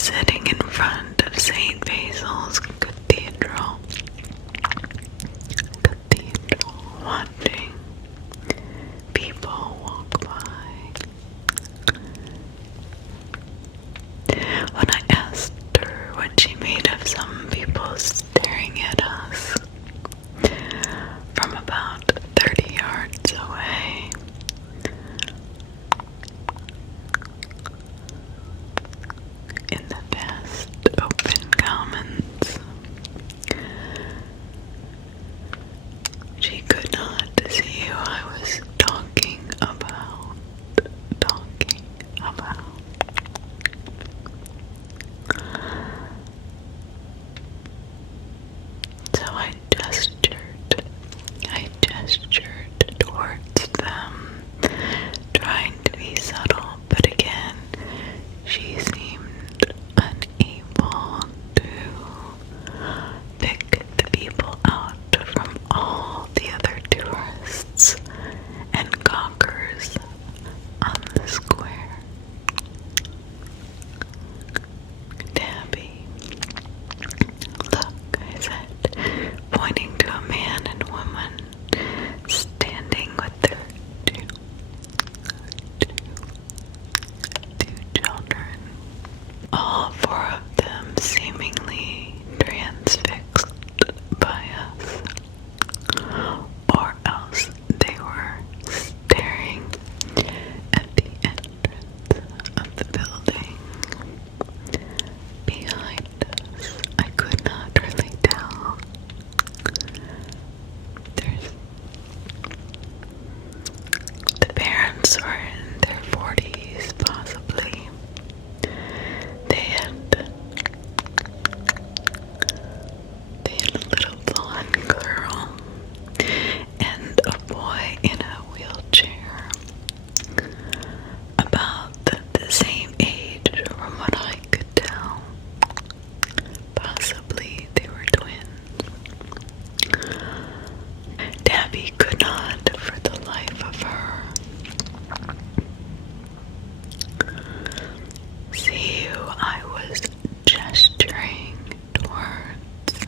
sitting in front of St. Basil's Cathedral, watching people walk by. When I asked her what she made of some people staring at us from about 30 yards away, in the vast open commons, she could not see who I was talking about. So I gestured towards them, trying to be subtle, but again, she seemed unable to pick the people out from all the other tourists and gawkers on the square. Tabby, look, I said, pointing to a man and woman standing with their two children, all four of them seemingly transfixed by us, or else they were staring at the entrance of the building behind us. I could not really tell. The parents were in their 40s, possibly. They had a little blonde girl and a boy in a wheelchair, about the same age from what I could tell. Possibly they were twins. Tabby could not, for the life of her, see who I was gesturing towards.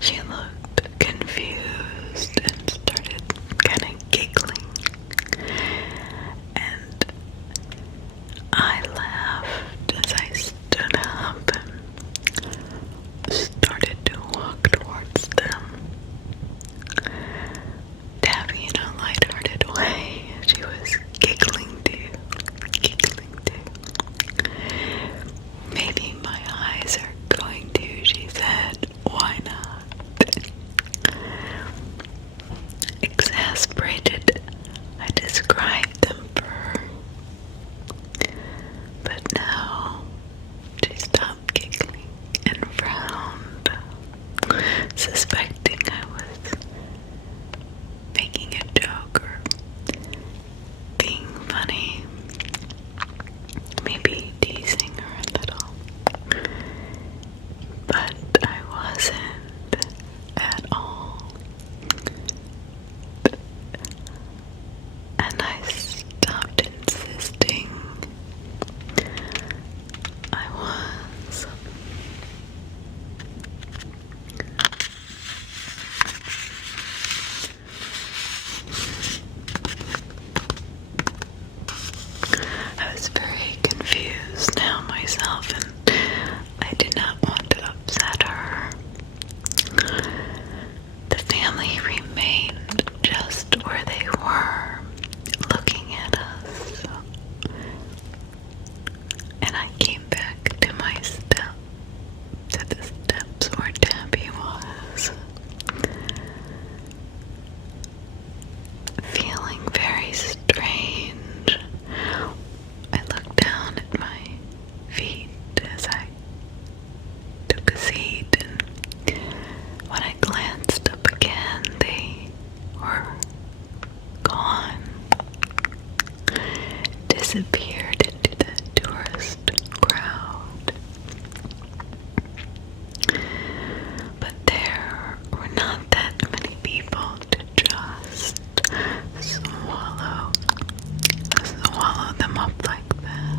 She looked confused and started kind of giggling, and I laughed as I stood up and started to walk towards them. Tabby, in a lighthearted way, she was giggling too. Maybe my eyes are going to, she said. Why not? Exasperated, I described them for her. But now she stopped giggling and frowned, suspecting I was making a joke or being funny, maybe teasing her a little. But I wasn't at all. And I stopped insisting I was. I was very confused now myself, and I did not want to upset her. The family remained just where they were, looking at us, and I came back to my step, to the steps where Tabby was, feeling very strange. I looked down at my feet as I took a seat, and when I glanced up again, they were gone, disappeared into the tourist crowd. But there were not that many people to just swallow them up like that.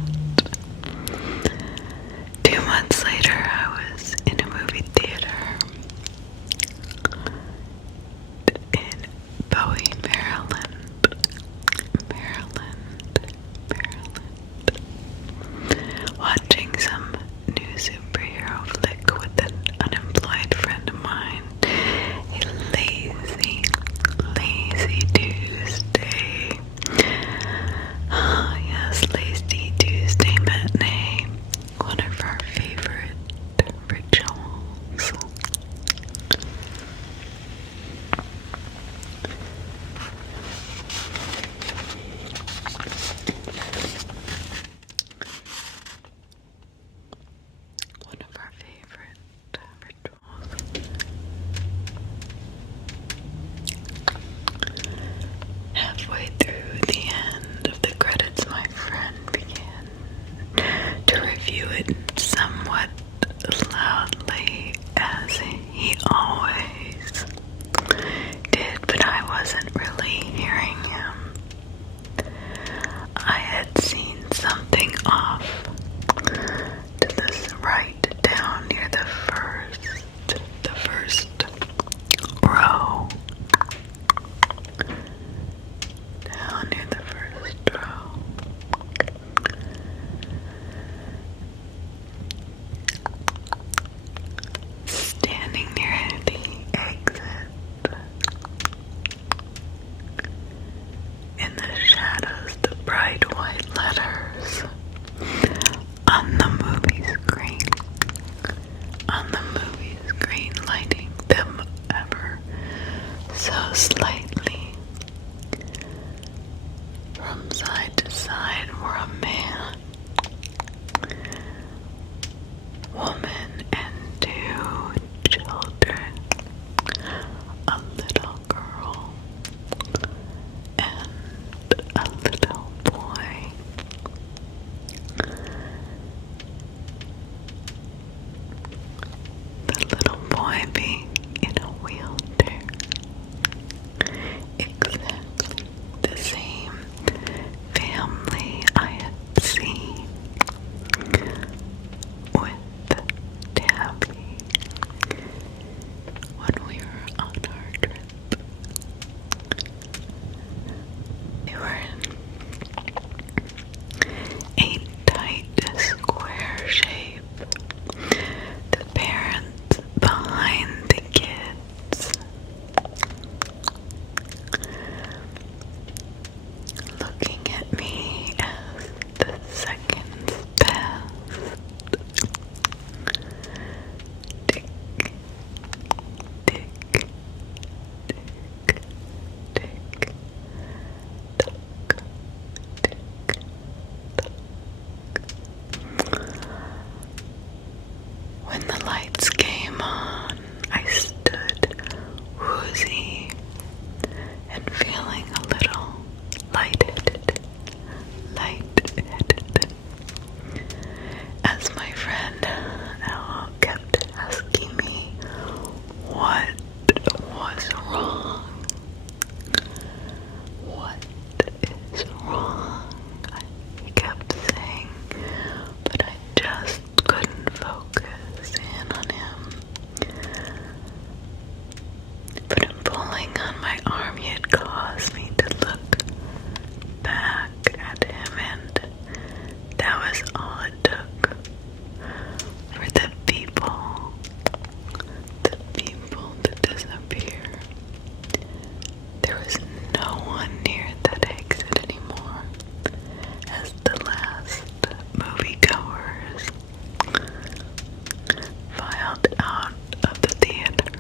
rounding off to this right down near the first row. Down near the first row. Standing near the exit. In the shadows, the bright white letters on the movie screen. On the movie screen, lighting them ever so slightly. From side to side were a man, woman, and two children. A little girl and a little boy. The little boy being in a wheelchair. Exactly the same family I had seen with Tabby when we were on our trip. They were in a tight square shape. The parents behind the kids, looking at me as the seconds passed. Tick, tick, tick, tick, tock, tick, tock. When the lights came on, I stood woozy and feeling a little lightheaded, as my friend Owl kept asking me what was wrong. What is wrong? He kept saying, but I just couldn't focus in on him. But in pulling on my arm, he had caused me to look back at him, and that was all it took for the people to disappear. There was no one near that exit anymore, as the last moviegoers filed out of the theater.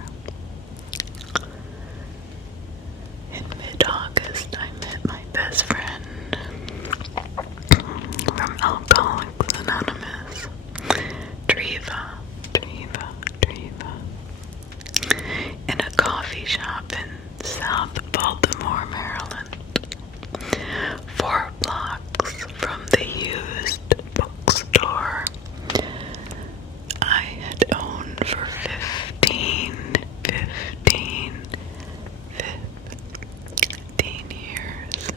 In mid-August, I met my best friend from Alcoholics Anonymous, Treva, in a coffee shop in South Baltimore, Maryland, 4 blocks from the used bookstore I had owned for 15 years.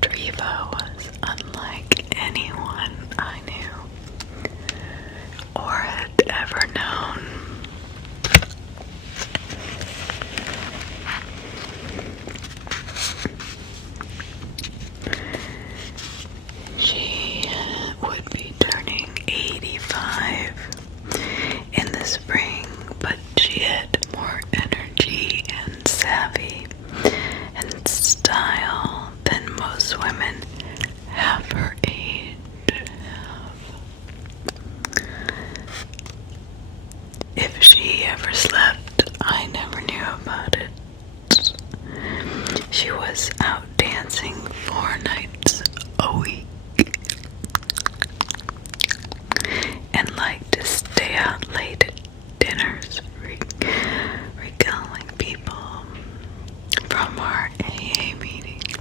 Treva was unlike anyone I knew or had ever known. She would be turning 85 in the spring, but she had more energy and savvy and style than most women half her age have. If she ever slept, I never knew about it. She was out dancing 4 nights a week and liked to stay out late at dinners, regaling people from our AA meetings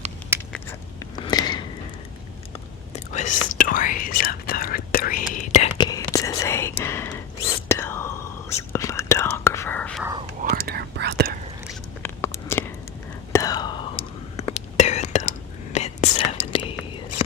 with stories of the 3 decades as a stills photographer for Warner Brothers. Though through the mid-70s,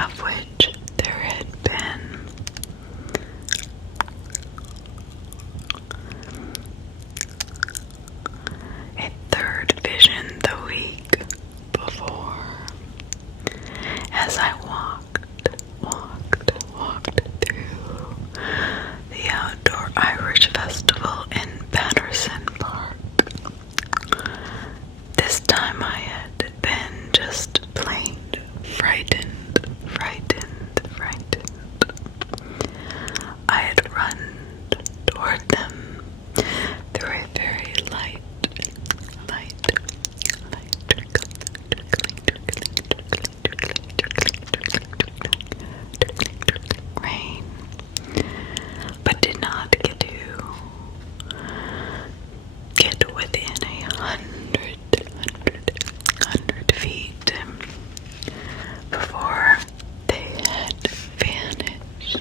of which there had been a third vision the week before. As I walked through the outdoor Irish festival in Patterson Park. This time I had been just plain frightened. I had run toward them through a very light rain, but did not get within 100 feet before they had vanished,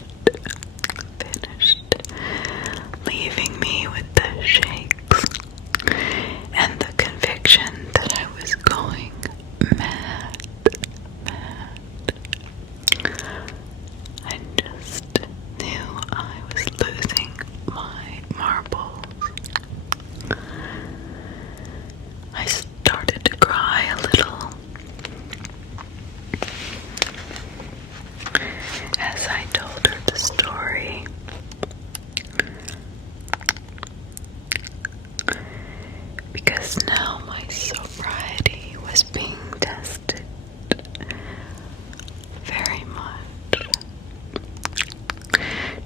leaving me with the shakes and the conviction that I was going mad. I just knew I was losing my marbles. I started to cry a little as I told her the story. Because now my sobriety was being tested very much.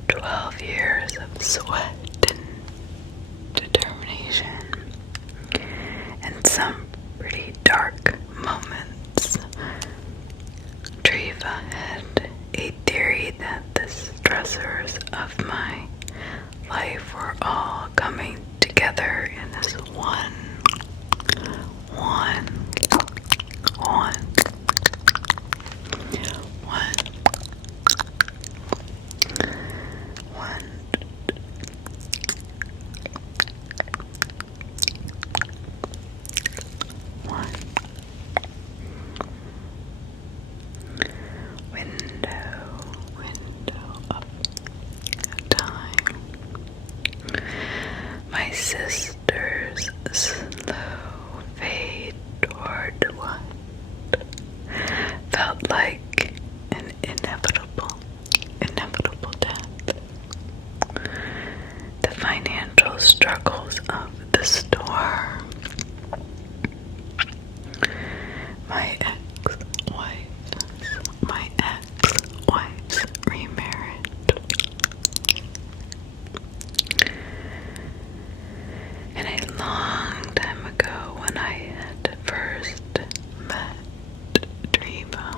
12 years of sweat and determination, and some pretty dark moments. Treva had a theory that the stressors of my life were all coming together in this one window of time. My sister's slow fade toward what felt like an inevitable death. The financial struggles of the store. My ex-wife's remarriage. And a long time ago, when I had first met Treva,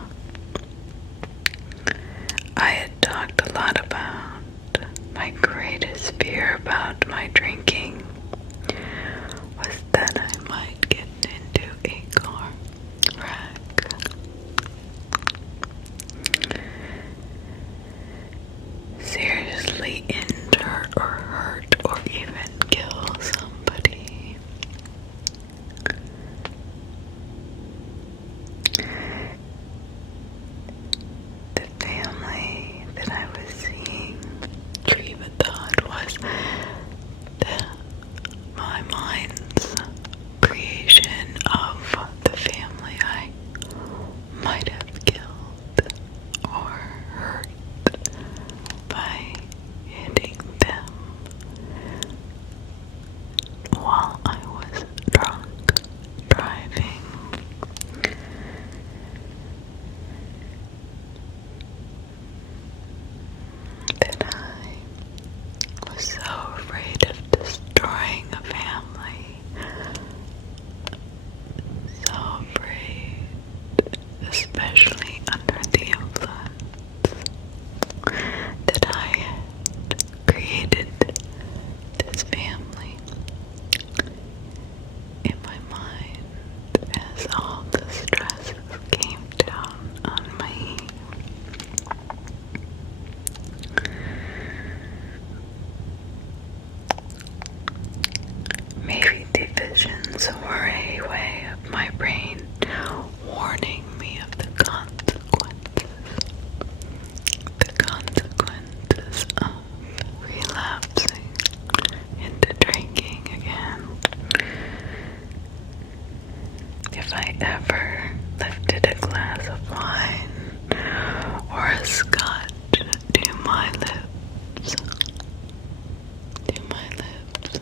I had talked a lot about my greatest fear about my drinking was that I might get into a car wreck. Seriously injure or hurt or even kill somebody. The family that I was seeing, Treva thought was my mind's creation of the family I might have killed or hurt by hitting them while I was drunk driving. That I was so afraid of destroying a family, so afraid, especially under the influence, that I had created this family in my mind as all the stress came down on me. Maybe the visions were a way of my brain warning me of the consequences I ever lifted a glass of wine or a scotch to my lips. To my lips.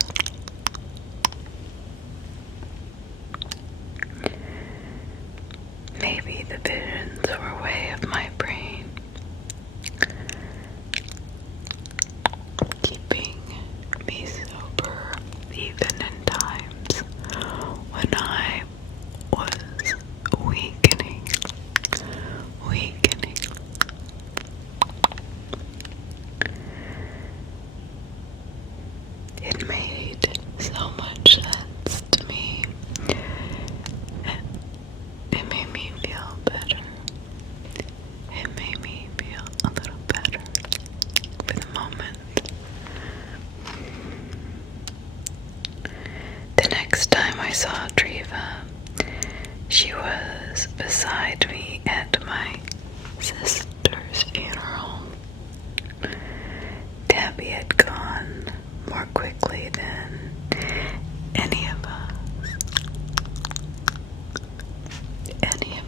Maybe the visions were way of my brain, keeping me sober even in times when I was weakening. It made so much sense to me, and it made me feel better. It made me feel a little better for the moment. The next time I saw Driva, she was beside me at my sister's funeral. Tabby had gone more quickly than any of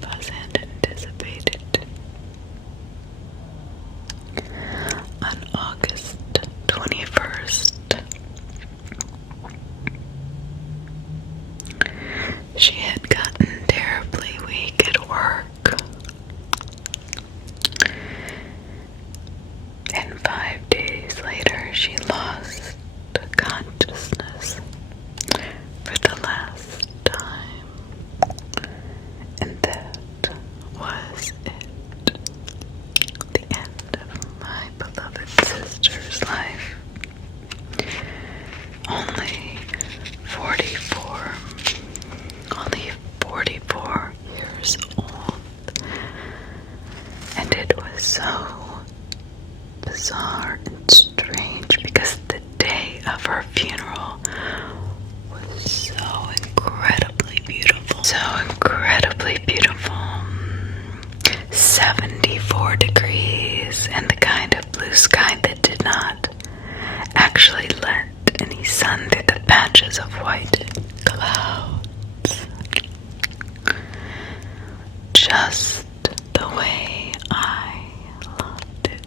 us had anticipated. On August 21st, she had gotten terribly weak at work, and 5 days later she lost consciousness for the last time, and that was it. The end of my beloved sister's life. Only 44 years old, and it was so bizarre and strange because the day of her funeral was so incredibly beautiful. 74 degrees and the kind of blue sky that did not actually let any sun through the patches of white clouds. Just the way I loved it.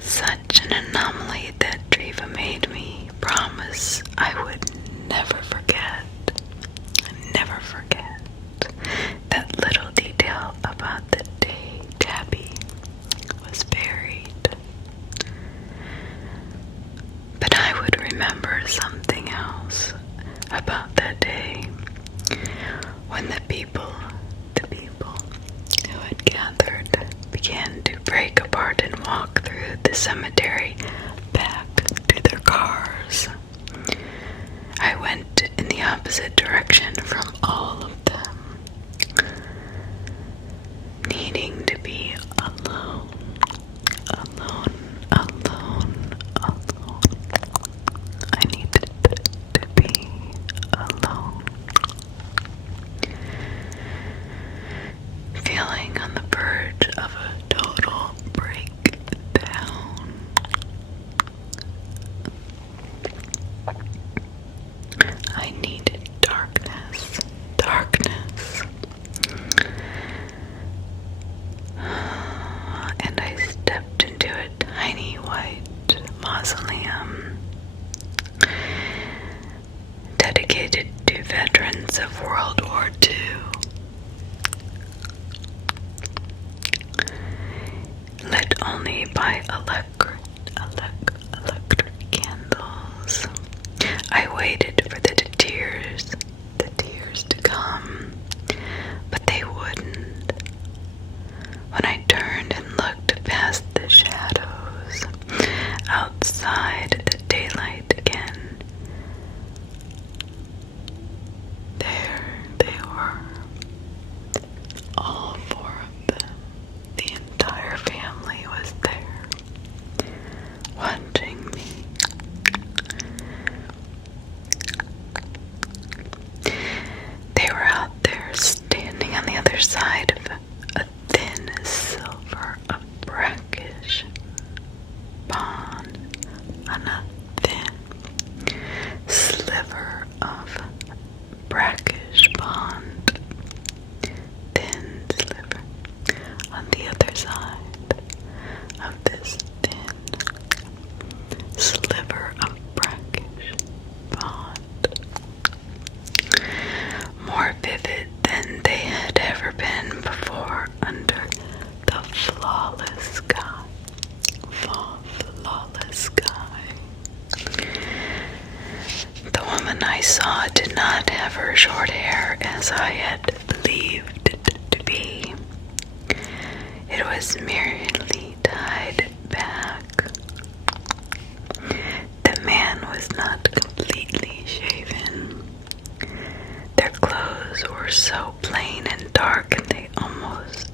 Such an anomaly that Driva made me promise I would never forget that little detail about the day Tabby was buried. But I would remember something else about that day, when the people who had gathered began to break apart and walk through the cemetery back to their cars. I went in the opposite direction from all of them, needing to be alone. I needed to be alone. Feeling on the verge of a total breakdown. was merely tied back. The man was not completely shaven. Their clothes were so plain and dark, and they almost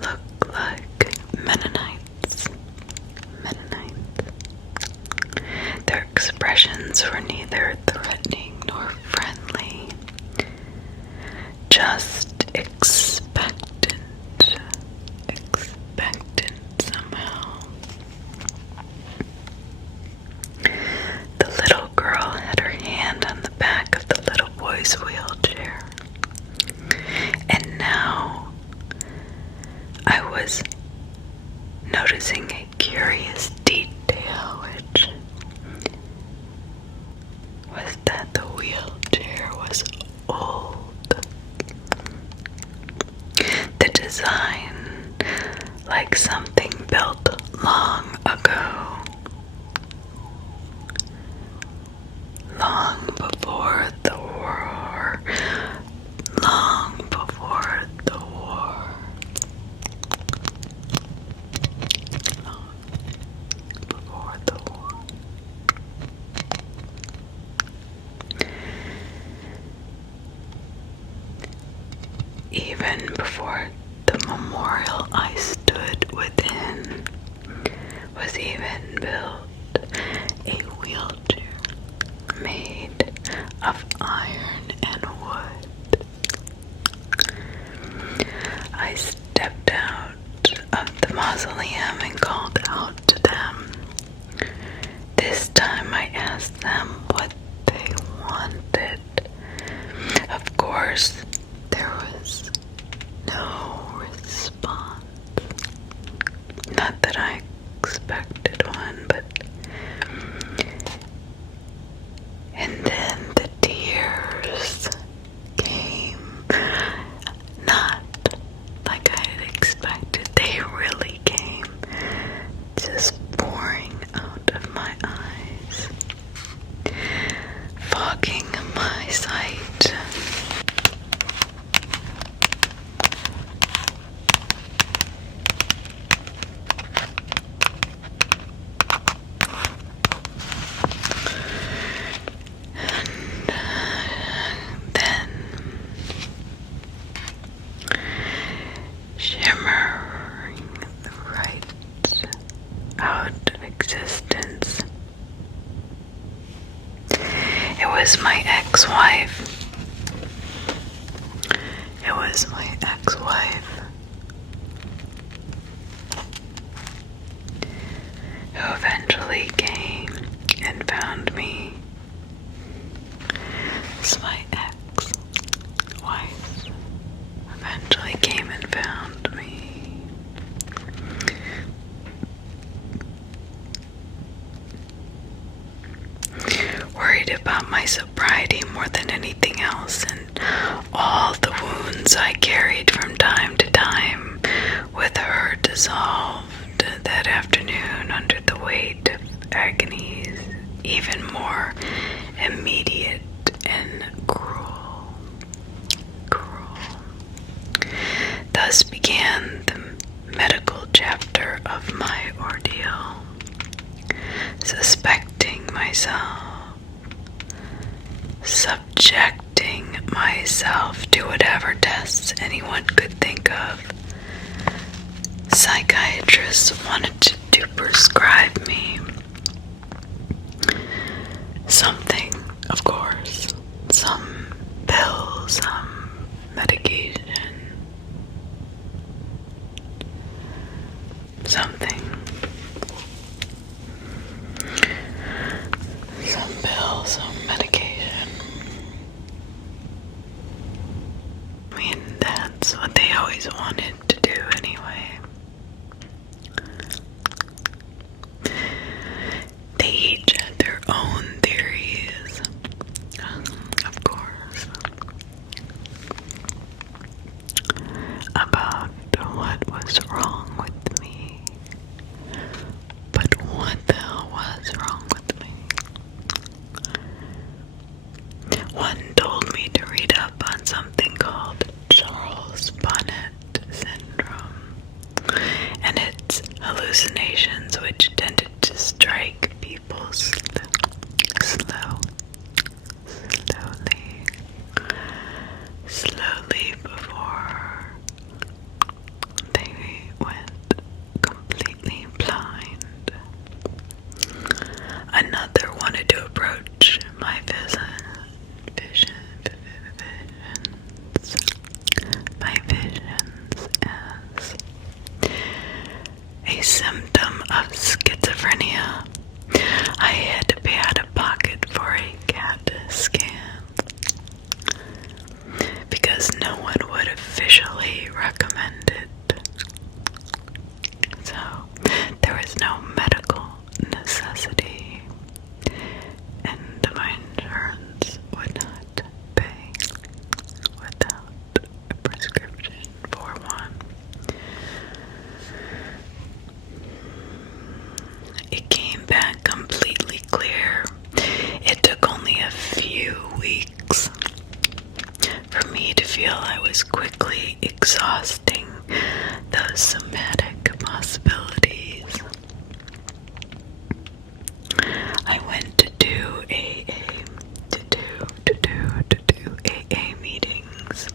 looked like Mennonites. Their expressions were neither threatening nor friendly, just expectant somehow. The little girl had her hand on the back of the little boy's wheelchair, and now I was noticing a curious detail, which was that the wheelchair was old. The design, like something built long ago, long before the war, long before the war, long before the war. Even before the memorial I stood within was even built, a wheelchair made of iron and wood. I stepped out of the mausoleum and called out to them. This time I asked them what they wanted. Of course, there was no response. Not that I expected one, but... And then the tears came. Not like I had expected. They really came. Just pouring out of my eyes. Fogging my sight. Then, shimmering right out of existence, it was my ex-wife. It was my ex-wife who eventually came and found me. It's my ex-wife eventually came and found me. Worried about my sobriety more than anything else, and all the wounds I carried from time to time with her dissolved that afternoon under the weight of agonies even more immediate and cruel. Thus began the medical chapter of my ordeal. Suspecting myself, subjecting myself to whatever tests anyone could think of. Psychiatrists wanted to prescribe me something, of course, some pill, some medication, something. Some pill, some medication. I mean, that's what they always wanted to do anyway. They each had their own theories, of course, about what was wrong with me. But what the hell was wrong with me? One told me to read up on something called Charles Bonnet syndrome. went completely blind. Another wanted to approach my visions as a symptom of schizophrenia. I had to pay out of pocket for a CAT scan because no one would officially recommend it. So there was no medical necessity, and my insurance would not pay without a prescription for one. It came back completely clear. It took only a few weeks for me to feel I was quickly exhausting those somatic possibilities. I went to do AA meetings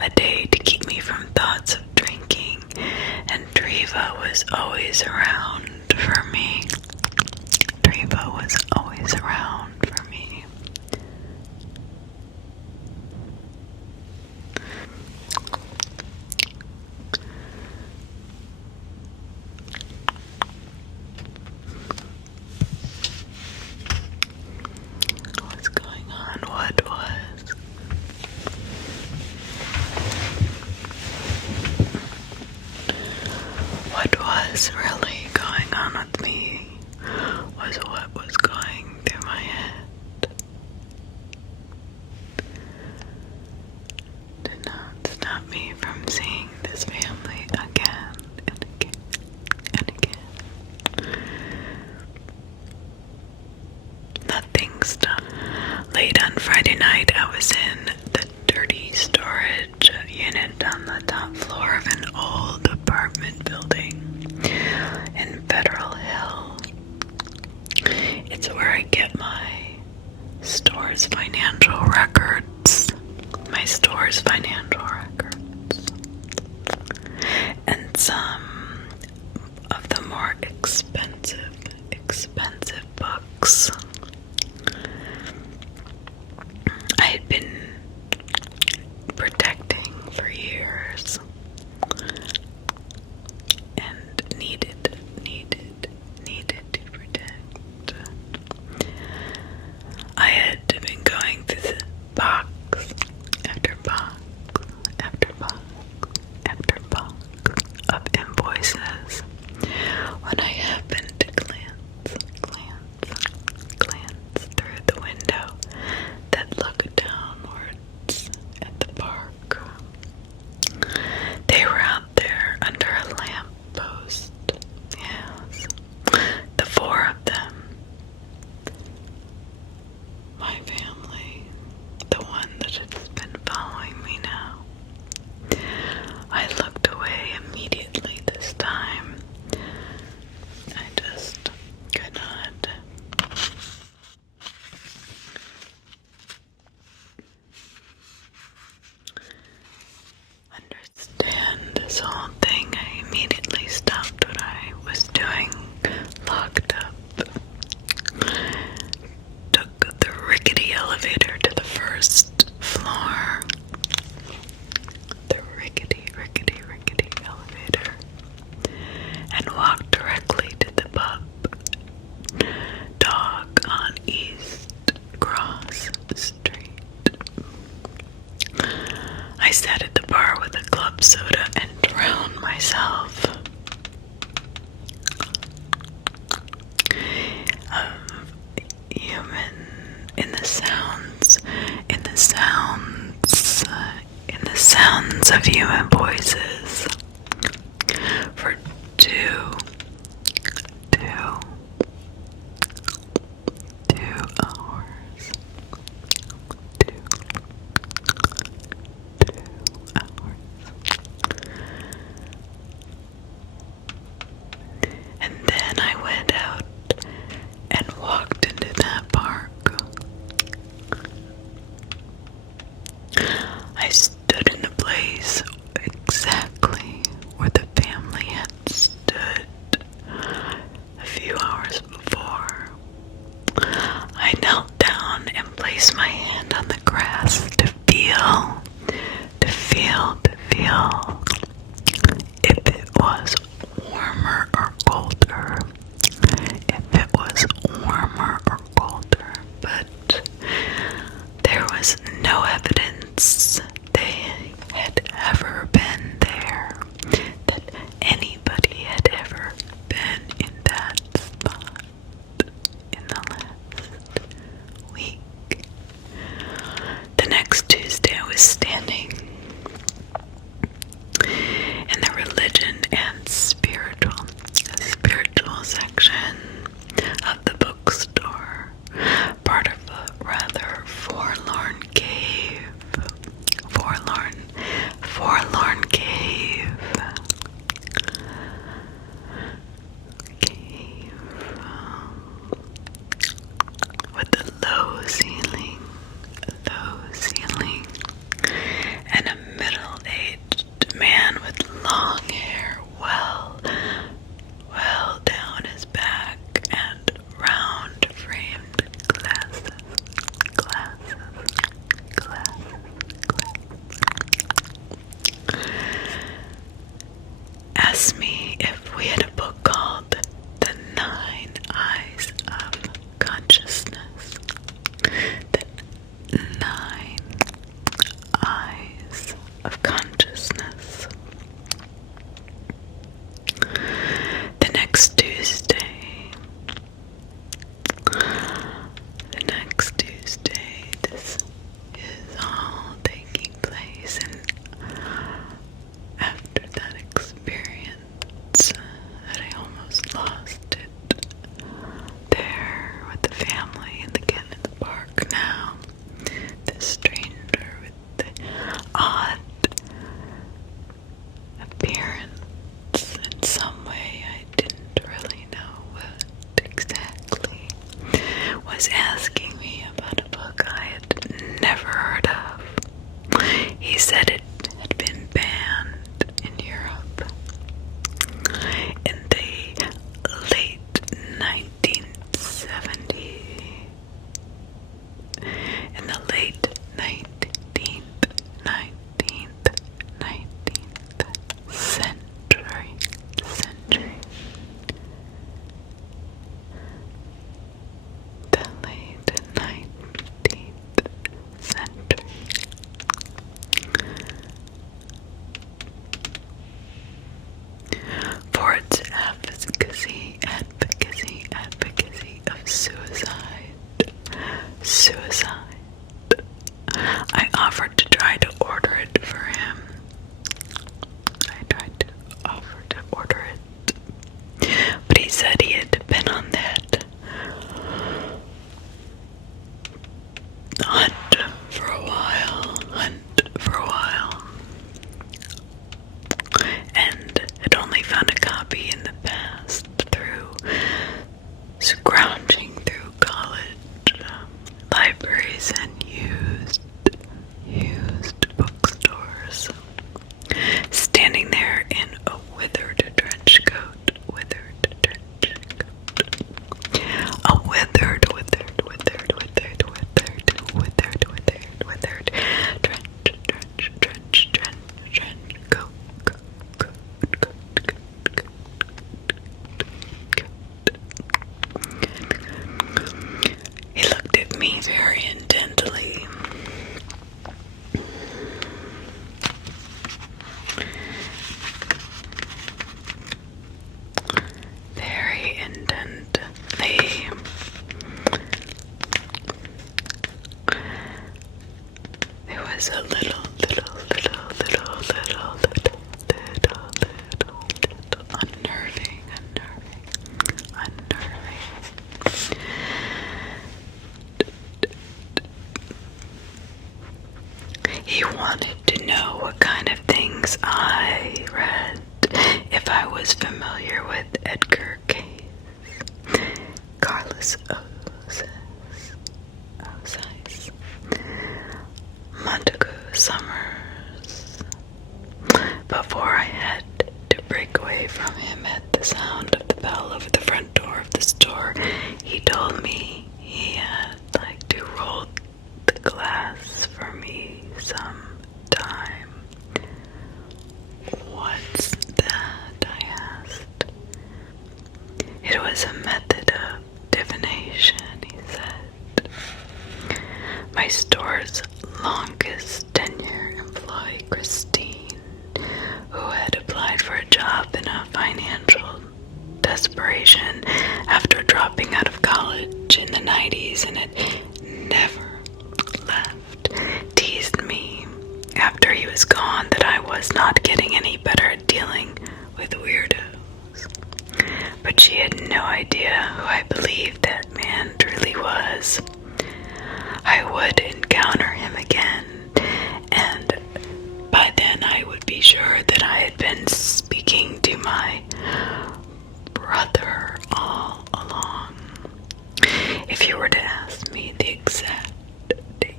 a day to keep me from thoughts of drinking, and Driva was always around for me. Driva was always around for me. What's going on? What was really going on with me was what was going through my head. Did not stop me from seeing this family again and again and again. Nothing stopped. Late on Friday night, I was in the dirty storage unit on the top floor of an old apartment building in Federal Hill. It's where I get my store's financial records. And some of the more expensive books I had been protecting for years and needed to protect. I had been going through the box after box after box after box of invoices when I happened to glance through the window that looked downwards at the park. They were out there under a lamppost. Yes, the four of them. My family, the one that has been following me now. I looked away immediately this time. I just could not understand this whole thing. I immediately stopped what I was doing, locked up, took the rickety elevator to the first floor. The rickety elevator, and walked directly to the pub Dog on East Cross Street. I sat at the bar with a club soda and drowned myself. In the sounds of human voices for two hours. 2 hours. And then I went out and walked into that park. I stood in a place exactly asked me if we had a book called The Nine Eyes of Consciousness. The Nine Eyes of Consciousness. The next Tuesday, this is all taking place, and after that experience that I almost lost it there with the family and again in the park now, this stranger with the odd appearance in some way I didn't really know what exactly was asking me about a book I had never heard of. He said it had been banned in Europe in the late 1970s. In the late 19th century. The late 19th century. For its advocacy of suicide. I offered to try to order it for him. But he said he had been on that hunt for a while, and had only found a copy in the past through scrounging through college libraries and used bookstores. Standing there in a withered trench coat. A withered trench coat. He looked at me very intently. There was a little unnerving. He wanted to know what kind of things I read, if I was familiar with Edgar Cayce, Carlos Osiris, Montagu Summers. Before I had to break away from him at the sound of the bell over the front door of the store, he told me he had like to roll the glass for me some time. What's that? I asked. It was a method of divination, he said. My store's longest tenure employee, Christine, who had applied for a job in a financial desperation after dropping out of college in the 90s and had never left, teased me after he was gone that I was not getting any better at dealing with weirdos. But she had no idea who I believed that man truly was. I would encounter him again, and by then I would be sure that I had been speaking to my brother all along. If you were to ask me the exact date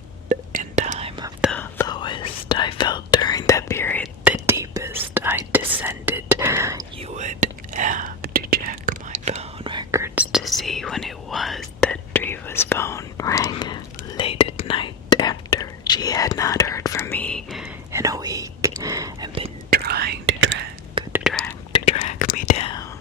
and time of the lowest I felt during that period, the deepest I descended, you would have to check my phone records to see when it was that Dreva's phone rang late at night after she had not heard from me in a week and been trying to track me down.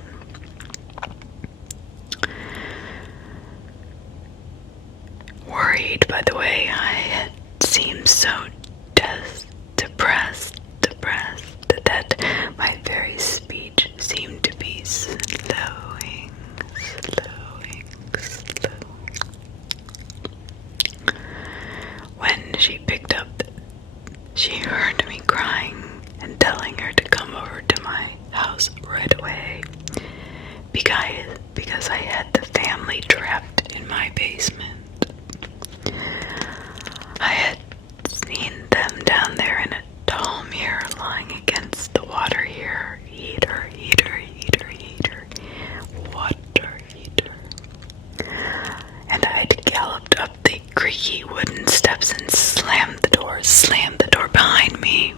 Worried by the way I had seemed so depressed, that my very speech seemed to be slowing. When she picked up, she heard me crying and telling her to come over to my house right away because I had the family trapped in my basement. I had seen them down there in a tall mirror lying against the water heater, water heater. And I'd galloped up the creaky wooden steps and slammed the door behind me.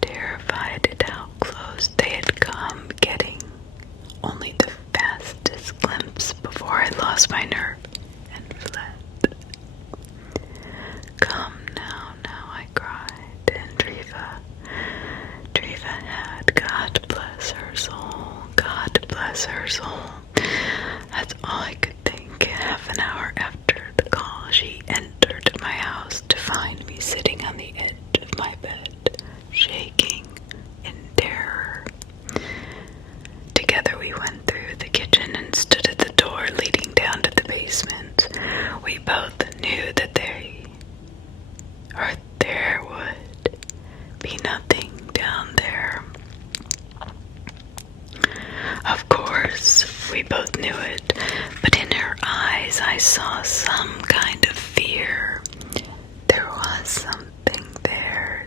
Terrified at how close they had come, getting only the fastest glimpse before I lost my nerve and fled. Come now, I cried, and Driva had, God bless her soul. That's all I could think. Half an hour after the call, she entered my house to find me sitting on the edge of my bed, shaking in terror. Together we went through the kitchen and stood at the door leading down to the basement. We both knew that there would be nothing down there. Of course, we both knew it, but in her eyes I saw some kind of fear. There was something there.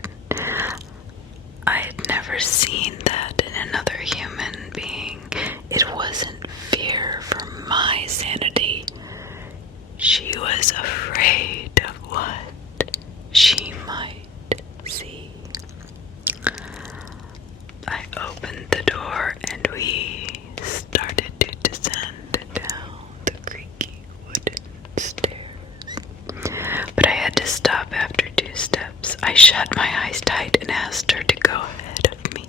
I had never seen that in another human being. It wasn't fear for my sanity. She was afraid of what she might see. I opened the door and we started to descend down the creaky wooden stairs. But I had to stop after 2 steps. I shut my eyes tight and asked her to go ahead of me.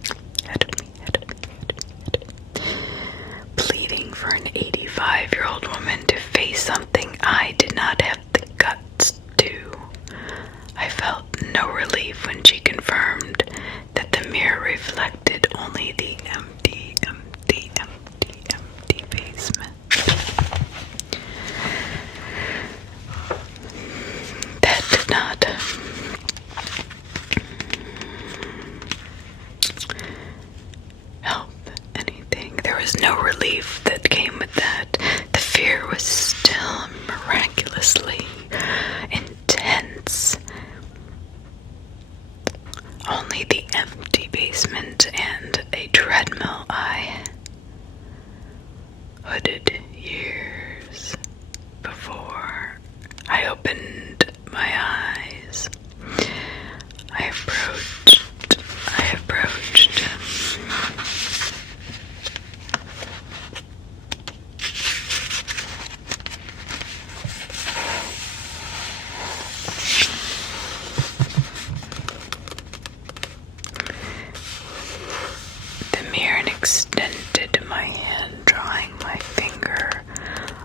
Pleading for an 85-year-old woman to face something I did not have the guts to. I felt no relief when she confirmed that the mirror reflected only the empty basement. That did not help anything. There was no relief that came with that. The fear was still miraculously intense. Only the empty basement and a treadmill I hooded years before. I opened my eyes. I approached. Extended my hand, drawing my finger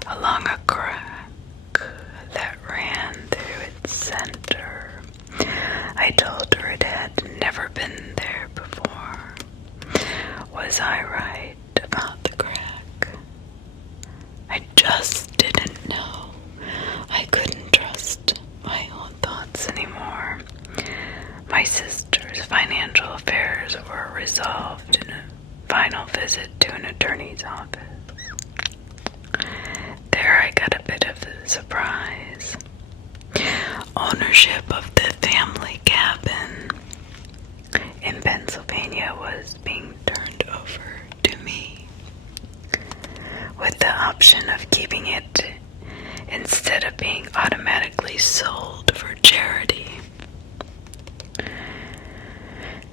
along a crack that ran through its center. I told her it had never been there before. Was I right about the crack? I just didn't know. I couldn't trust my own thoughts anymore. My sister's financial affairs were resolved in a final visit to an attorney's office. There I got a bit of a surprise. Ownership of the family cabin in Pennsylvania was being turned over to me, with the option of keeping it instead of being automatically sold for charity.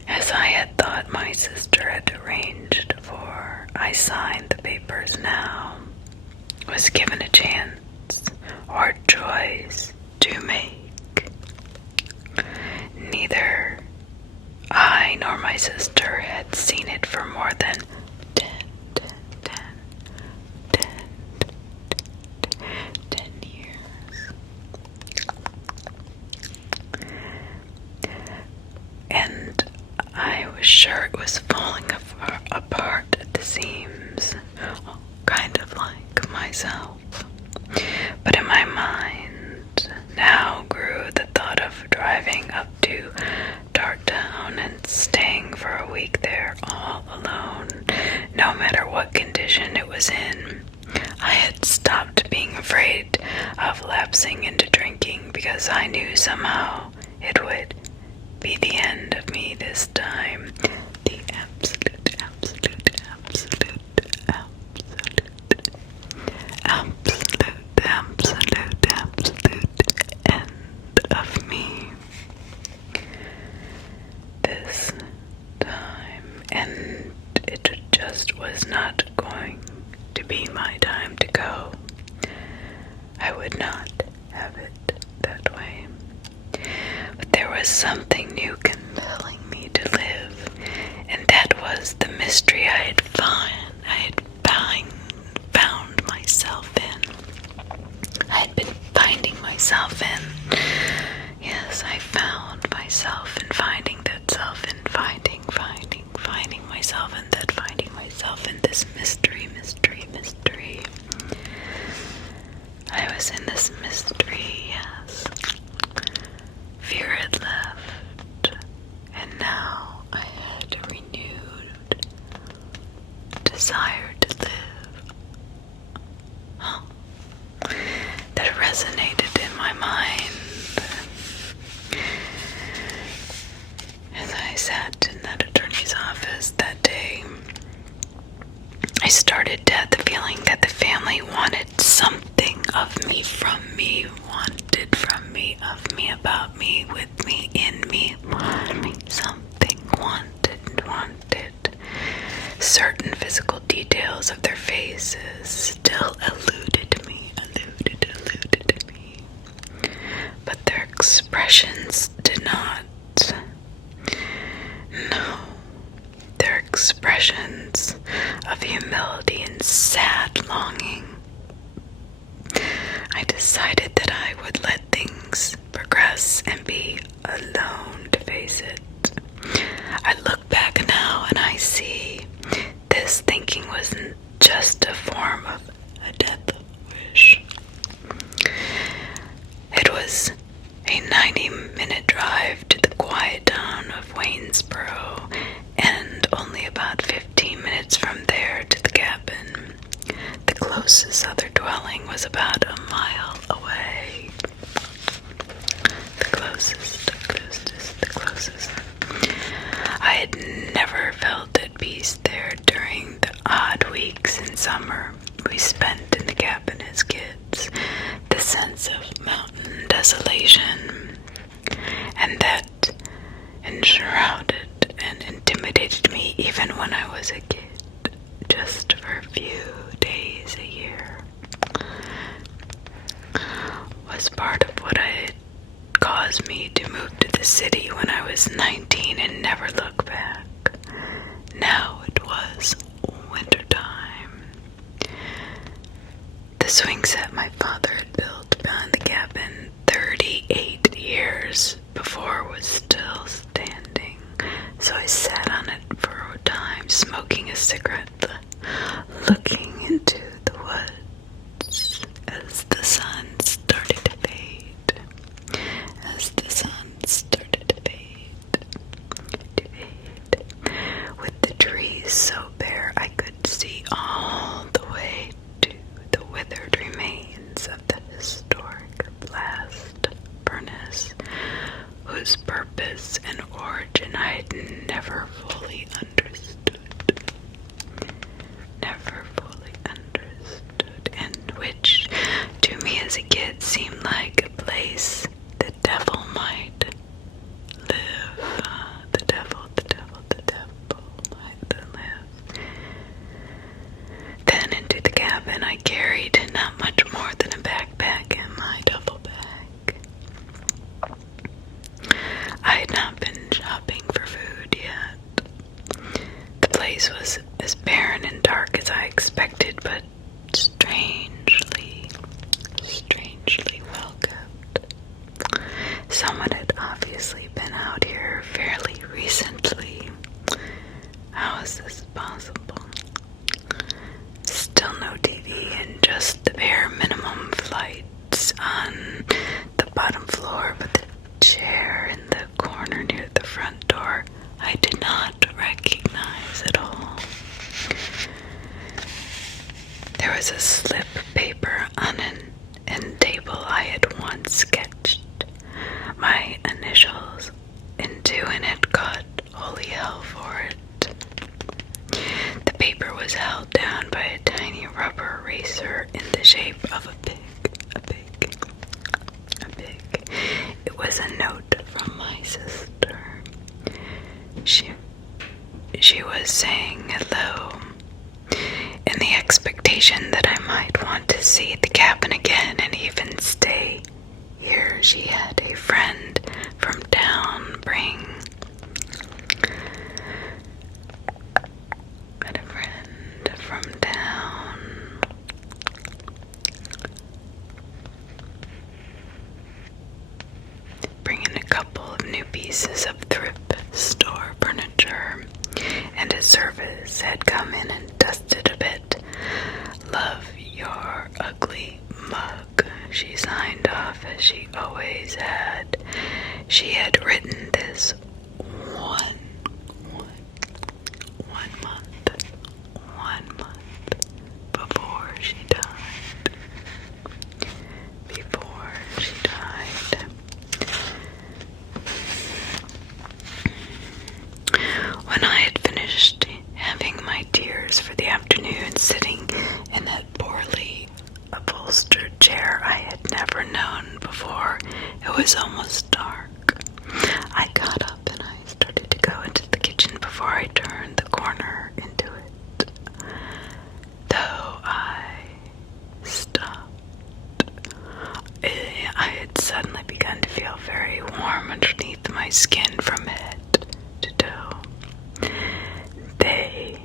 As I had thought my sister had arranged for, I signed the papers now, was given a chance or choice to make. Neither was sure it was falling apart at the seams, kind of like myself. But in my mind now grew the thought of driving up to Darktown and staying for a week there all alone, no matter what condition it was in. I had stopped being afraid of lapsing into drinking because I knew somehow it would be the end of me this time. The absolute end of me this time, and it just was not going to be my time to go. I would not have it that way. But there was something new compelling me to live, and that was the mystery I had found myself in. I had been finding myself in. Yes, I found myself in finding that self, and finding myself, and that finding myself in this mystery. I was in this mystery, yes. Fear had left, and now I had a renewed desire to live. That resonated in my mind as I sat in that attorney's office that day. I started to have the feeling that the family wanted something of me, from me, wanted from me, of me, about me, with me, in me, something wanted. Certain physical details of their faces still eluded me. But their expressions did not. No. Their expressions of humility and sad longing. I decided that I would let things progress and be alone to face it. I look back now and I see this thinking wasn't just a form of a death wish. It was a 90-minute drive to the quiet town of Waynesboro, and only about 15 minutes from there to the cabin. The closest other dwelling was about a mile away. The closest. I had never felt at peace there during the odd weeks in summer we spent in the cabin as kids. The sense of mountain desolation, and that enshrouded and intimidated me even when I was a kid, just for a few days a year, was part of what had caused me to move to the city when I was 19 and never look back. Now it was wintertime. The swing set my father had built behind the cabin 38 years before was still standing, so I sat on it for a time, smoking a cigarette, looking into the woods as the sun started to fade. With the trees so bare I could see all the way to the withered remains of the historic blast furnace, whose purpose and origin I had never fully understood, and which to me as a kid seemed like a place the devil might live. The devil might live. Then into the cabin I carried not much more than a backpack and my duffel bag. I had not been shopping for food yet. The place was as barren and dark as I expected, but strangely well kept. Someone had obviously been out here fairly recently. How is this possible? Still no TV and just the bare minimum lights on the bottom floor, but the chair in the corner near the front door I did not recognize at all. There was a slip paper on an end table I had once sketched my initials into, and it caught holy hell for it. The paper was held down by a tiny rubber eraser in the shape of a pig. It was a note from my sister. She was saying hello, in the expectation that I might want to see the cabin again and even stay here. She had a friend from town bring in a couple of new pieces of thrift store furniture, and his service had come in and dusted a bit. Love your ugly mug, she signed off as she always had. She had written this one month before she died. When I had finished having my tears for the afternoon, sitting in that poorly upholstered chair I had never known before, it was almost dark. I got up and I started to go into the kitchen before I turned the corner into it. Though I stopped, I had suddenly begun to feel very warm underneath my skin from head to toe. They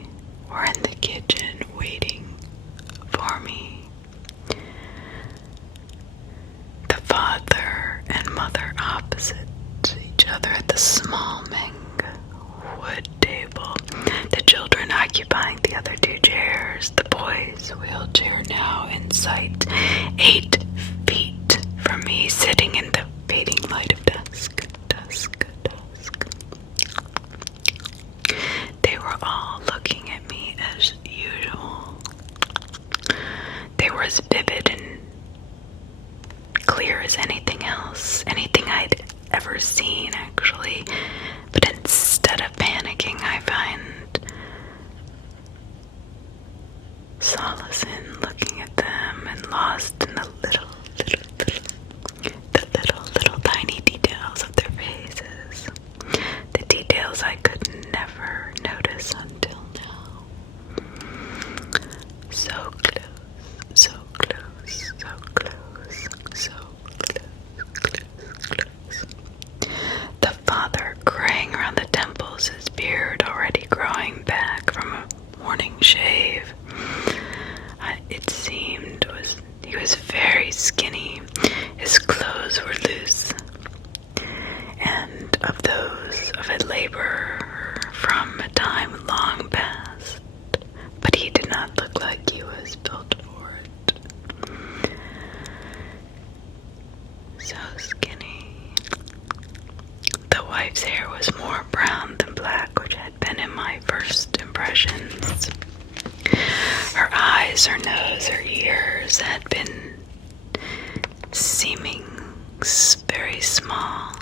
were in the kitchen waiting for me. The father and mother opposite each other at the small wood table, the children occupying the other two chairs, the boy's wheelchair now in sight, 8 feet from me, sitting in the fading light of dusk. They were all looking at me as usual. They were as vivid and clear as anything else, anything I'd ever seen, actually. But instead of panicking, I find solace in looking at them and lost in the little tiny details of their faces. The details I could never notice until now. So close. The father graying around the temples, his beard already growing back from a morning shave. It seemed he was very skinny. His clothes were loose, and of those of a laborer from a time long past. But he did not look like he was built for it. So skinny. The wife's hair was more brown than black, which had been in my first impressions. Her eyes, her nose, her ears had been seeming very small.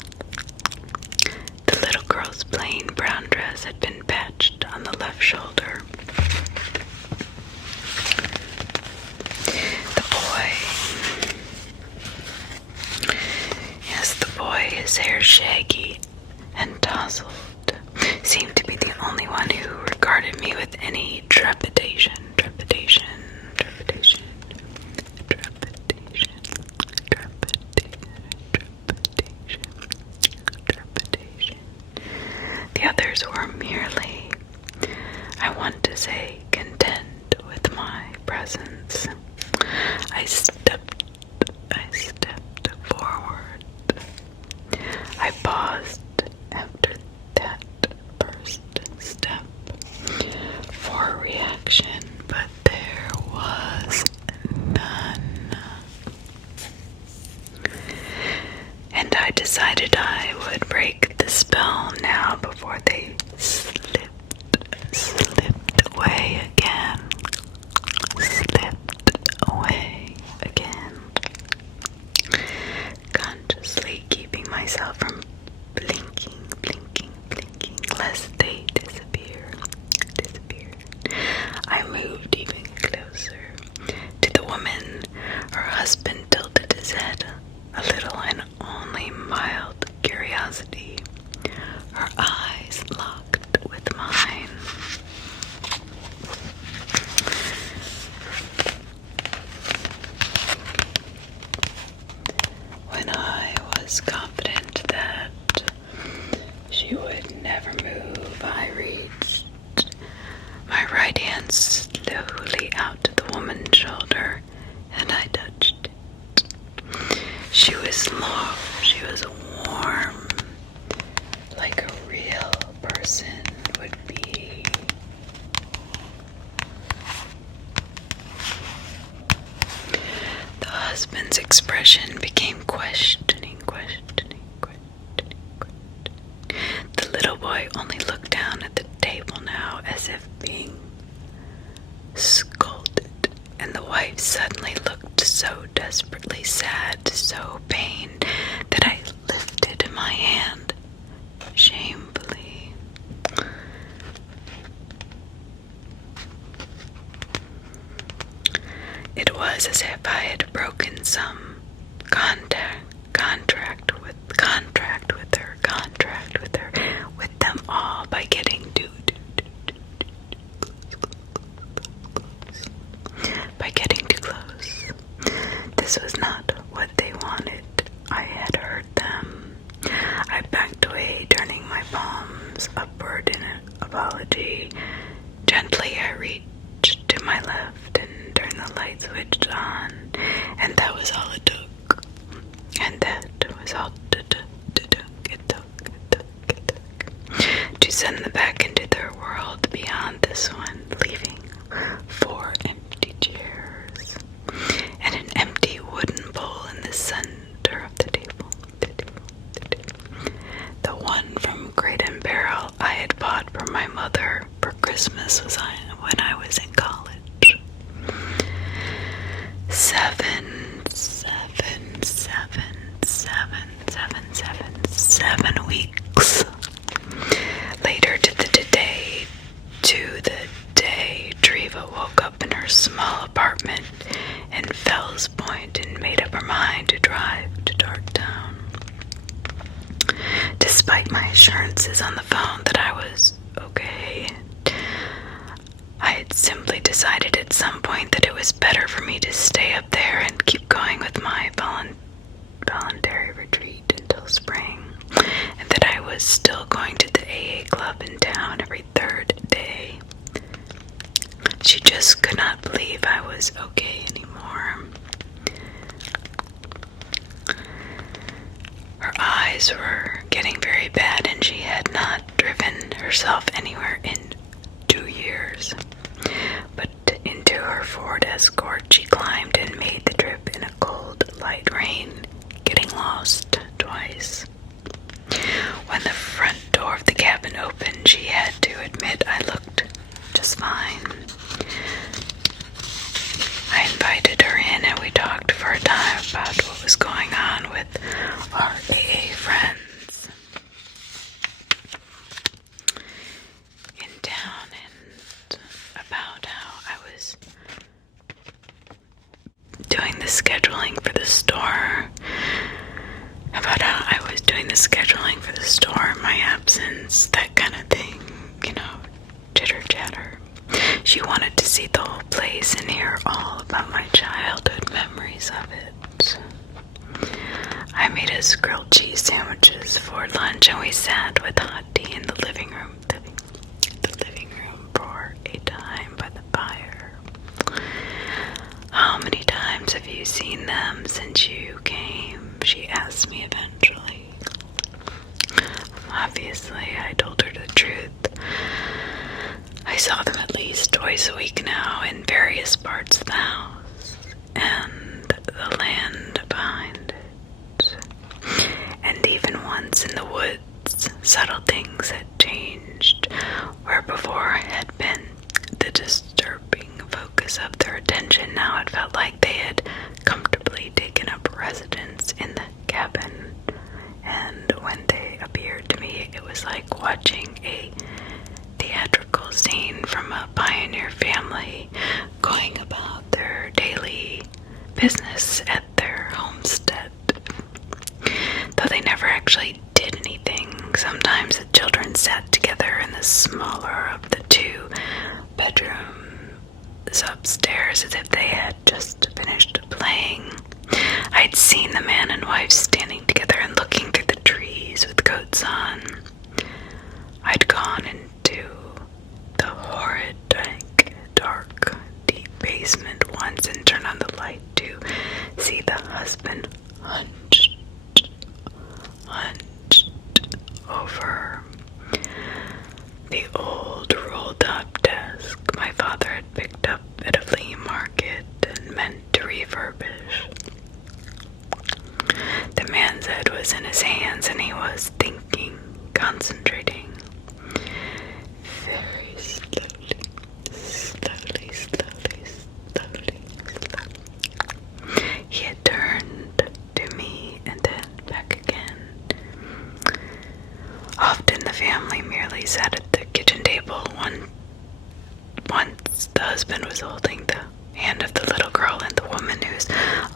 The little girl's plain brown dress had been patched on the left shoulder. The boy, his hair shaggy and tousled, seemed to be the only one who regarded me with any trepidation. The others were merely, I want to say, content with my presence. I stepped forward. I paused after that first step. decided I would break the spell now before they slipped away again. Slipped away again. Consciously keeping myself from blinking, lest they disappeared. I moved even closer to the woman. Her husband tilted his head a little in only mild curiosity. Her eyes locked with mine. When I was confident that she would never move, I reached my right hand slowly out to the woman's shoulder, and I touched it. She was warm, like a real person would be. The husband's expression became questioning. The little boy only looked down at the table now as if being scolded, and the wife suddenly looked so desperately sad, so pained, that I lifted my hand shamefully. It was as if I had broken some contract with them all by getting too close. This was not what they wanted. I had hurt them. I backed away, turning my palms upward in an apology. Gently I reached to my left and turned the light switch on, and that was all it took. And that was all it took to send them back into their world beyond this one, leaving 4 empty chairs and an empty wooden bowl in the center of the table. The one from Crate and Barrel I had bought for my mother for Christmas when I was in college. 7 weeks later to the day Treva woke up in her small apartment in Fells Point and made up her mind to drive to Darktown. Despite my assurances on the phone that I was okay, I had simply decided at some point that it was better for me to stay up there and keep going with my voluntary retreat until spring, and that I was still going to the AA club in town every 3rd day. She just could not believe I was okay anymore. Her eyes were getting very bad, and she had not driven herself anywhere in 2 years. But into her Ford Escort she climbed and made the trip in a cold, light rain, getting lost twice. When the front door of the cabin opened, she had to admit I looked just fine. I invited her in and we talked for a time about what was going on with our AA friends in town, and about how I was doing the scheduling for the store. In my absence, that kind of thing, chitter chatter. She wanted to see the whole place and hear all about my childhood memories of it. I made us grilled cheese sandwiches for lunch, and we sat with hot tea in the living room for a time by the fire. How many times have you seen them since you came? She asked me eventually. Obviously, I told her the truth. I saw them at least twice a week now in various parts of the house and the land behind it. And even subtle things had changed, where before had been the disturbing focus of their attention. Now it felt like they had comfortably taken up residence in the cabin, and when they appeared to me, it was like watching a theatrical scene from a pioneer family going about their daily business at their homestead. Though they never actually did anything, sometimes the children sat together in the smaller of the two bedrooms upstairs as if they had just finished playing. I'd seen the man and wife standing together and looking through the trees with coats on. I'd gone into the horrid, dark, deep basement once and turned on the light to see the husband hunched over the old rolled-up desk my father had picked up at a flea market and meant to refurbish. The man's head was in his hands and he was thinking, concentrating. Very slowly. He had turned to me and then back again. Often the family merely sat at the kitchen table. Once the husband was holding the hand of the little girl, and the woman whose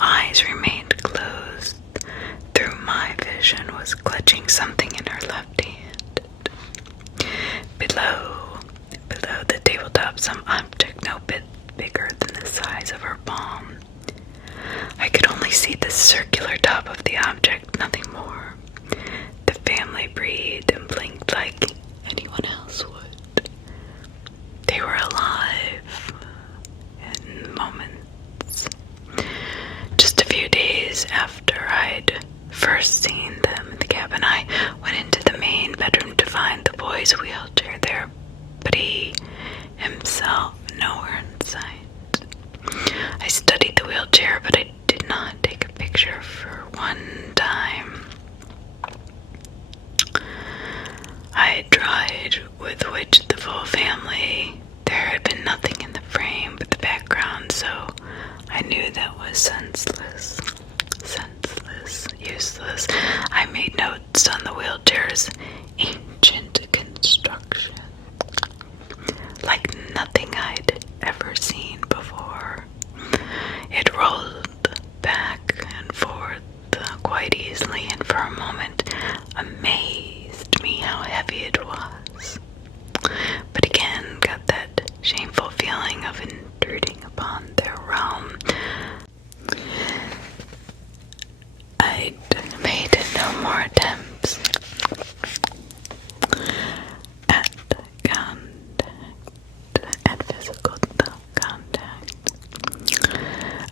eyes remained closed through my vision was clutching something in her left hand. Below the tabletop, some object no bit bigger than the size of her palm. I could only see the circular top of the object, nothing more. The family breathed and blinked like anyone else would. They were alive in moments. Just a few days after I'd first seen them in the cabin, I went into the main bedroom to find the boy's wheelchair there, but he himself nowhere in sight. I studied the wheelchair, but I did not take a picture for one time. I tried with which the full family. There had been nothing in the frame but the background, so I knew that was senseless, useless. I made notes on the wheelchair's ancient construction, like nothing I'd ever seen before. It rolled back and forth quite easily, and for a moment amazed me how heavy it was. But again got that shameful feeling of intruding upon their realm. I'd made no more attempts at physical contact.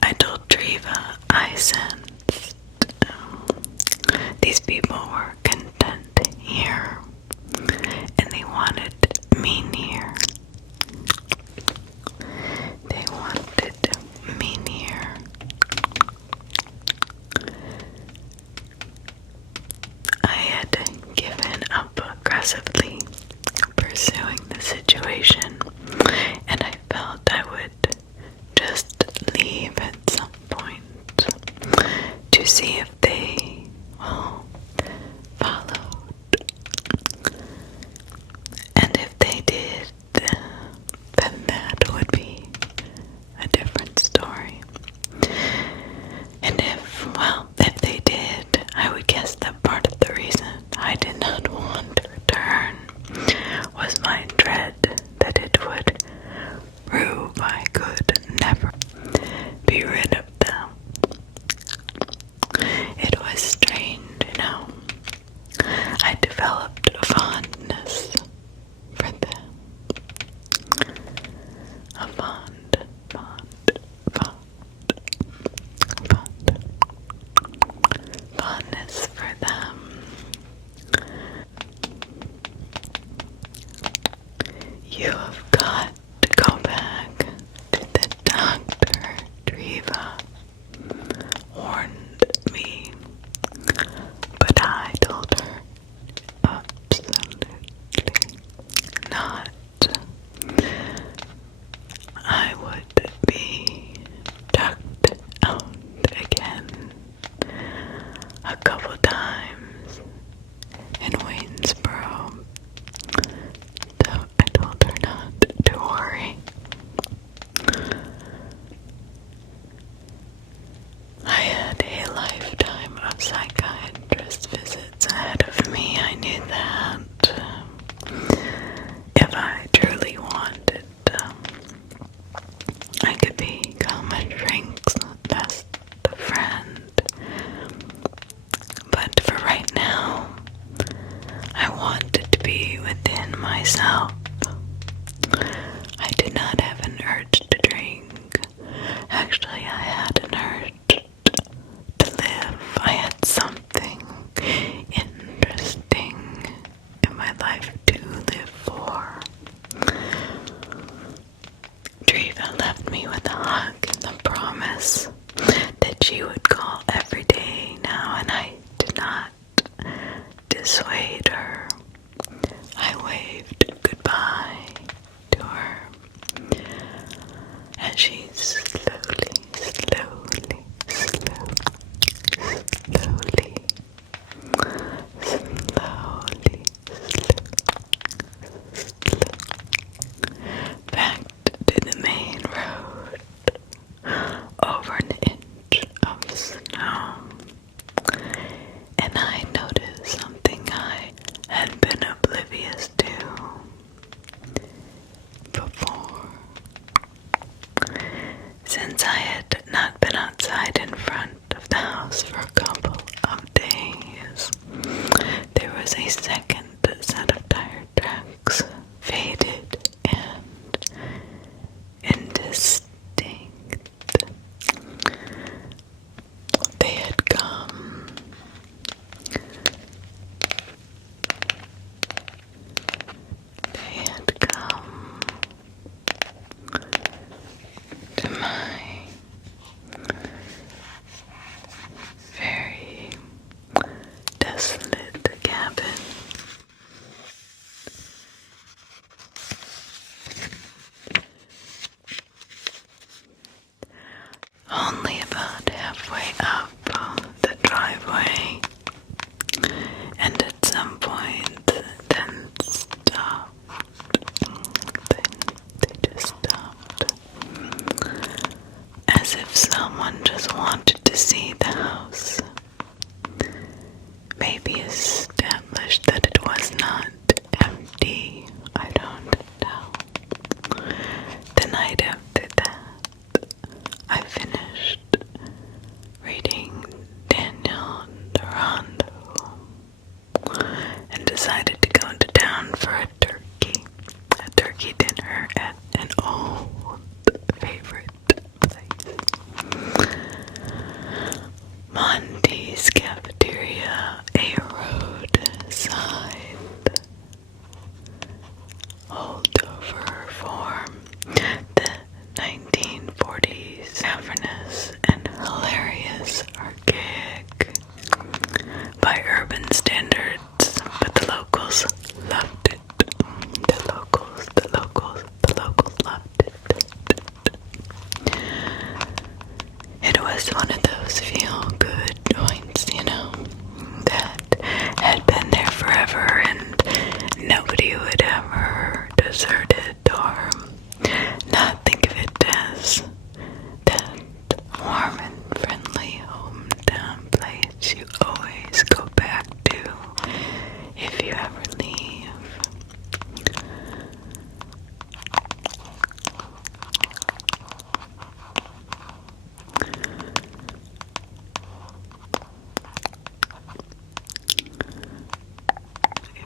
I told Treva I sensed these people were content here, and they wanted me near. They wanted me near. I had given up aggressively pursuing the situation, and I felt I would just leave at some point to see if they followed. And if they did, then that would be a different story. And if they did, I would guess that part of the reason I did not want to return was my dread that it would prove I could never be rid of them. It was strange, I developed a fondness for them. A fondness for them. You have got to go back to the doctor, Treva warned me, but I told her, oops, decades ahead of me. I knew that if I truly wanted, I could become a shrink's best friend. But for right now, I wanted to be within myself. I did not have an urge to drink. Actually, I had an urge to live. I had something interesting in my life to live for. Treva left me with a hug and the promise that she would call every day now, and I did not dissuade her. I waved goodbye to her as she slowly, backed to the main road over an inch of snow, and I noticed something I had been oblivious to before. Since I had not been outside in front of the house for a couple of days, there was a second set of tire tracks, faded and indistinct. They had come to my very desolate cabin. Only about halfway up the driveway, and at some point then stopped. They just stopped, as if someone just wanted to see the house. Maybe established that it was not empty. I don't know. The night after that, I finished reading Daniel Durando and decided to go into town for a turkey dinner at an old favorite place, Monty's Cafeteria, a roadside holdover for the 1940s cavernous and hilarious archaic by urban standards, but the locals loved it. The locals loved it. It was one of those feel-good joints, that had been there forever and nobody would ever desert it or not think of it as that warm and friendly hometown place you always go back to if you ever leave.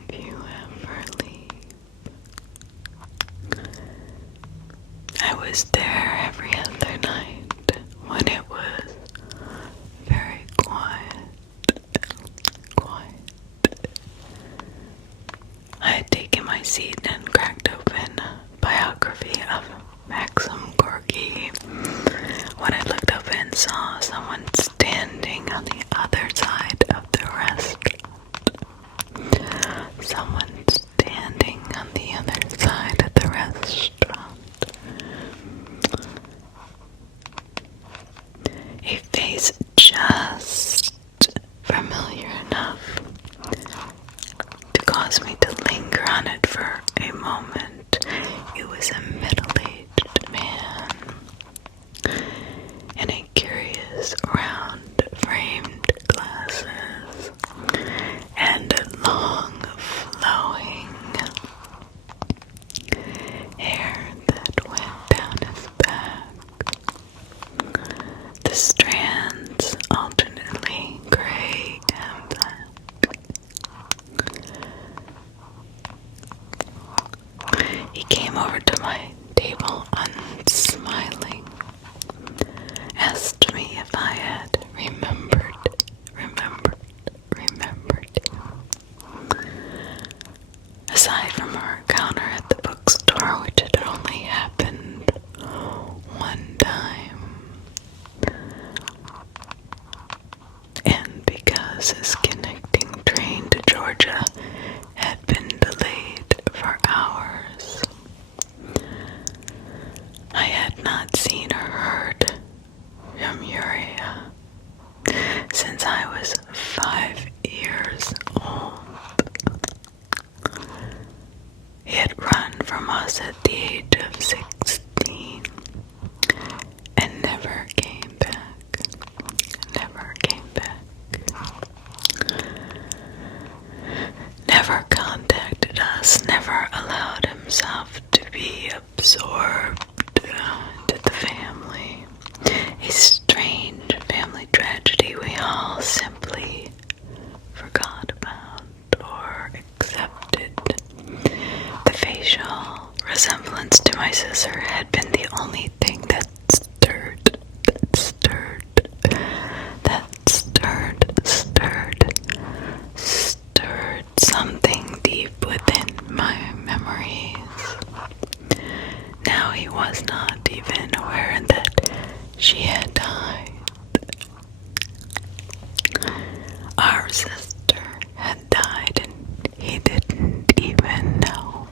If you ever leave, I was there every other night when it was very quiet. I had taken my seat and cracked open a biography of Maxim Gorky when I looked up and saw someone standing on the other side of the restaurant. Someone standing on the other side of the restaurant. A face just familiar enough to cause me to linger on it for a moment. It was a middle-aged man in a curious round framed glasses He came over to my table unsmiling, asked me if I had remembered. Aside from our encounter at the bookstore, which had only happened one time, and because his connecting train to Georgia had been delayed for hours, I had not seen or heard from Uriah since I was 5 years old. He had run from us at the age of 16 and never came back. Never contacted us, never allowed himself to be absorbed into the family. A strange family tragedy we all simply forgot about or accepted. The facial resemblance to my sister had been the only thing that stirred something deep within my memories. Now he was not even aware that she had died. Our sister had died and he didn't even know.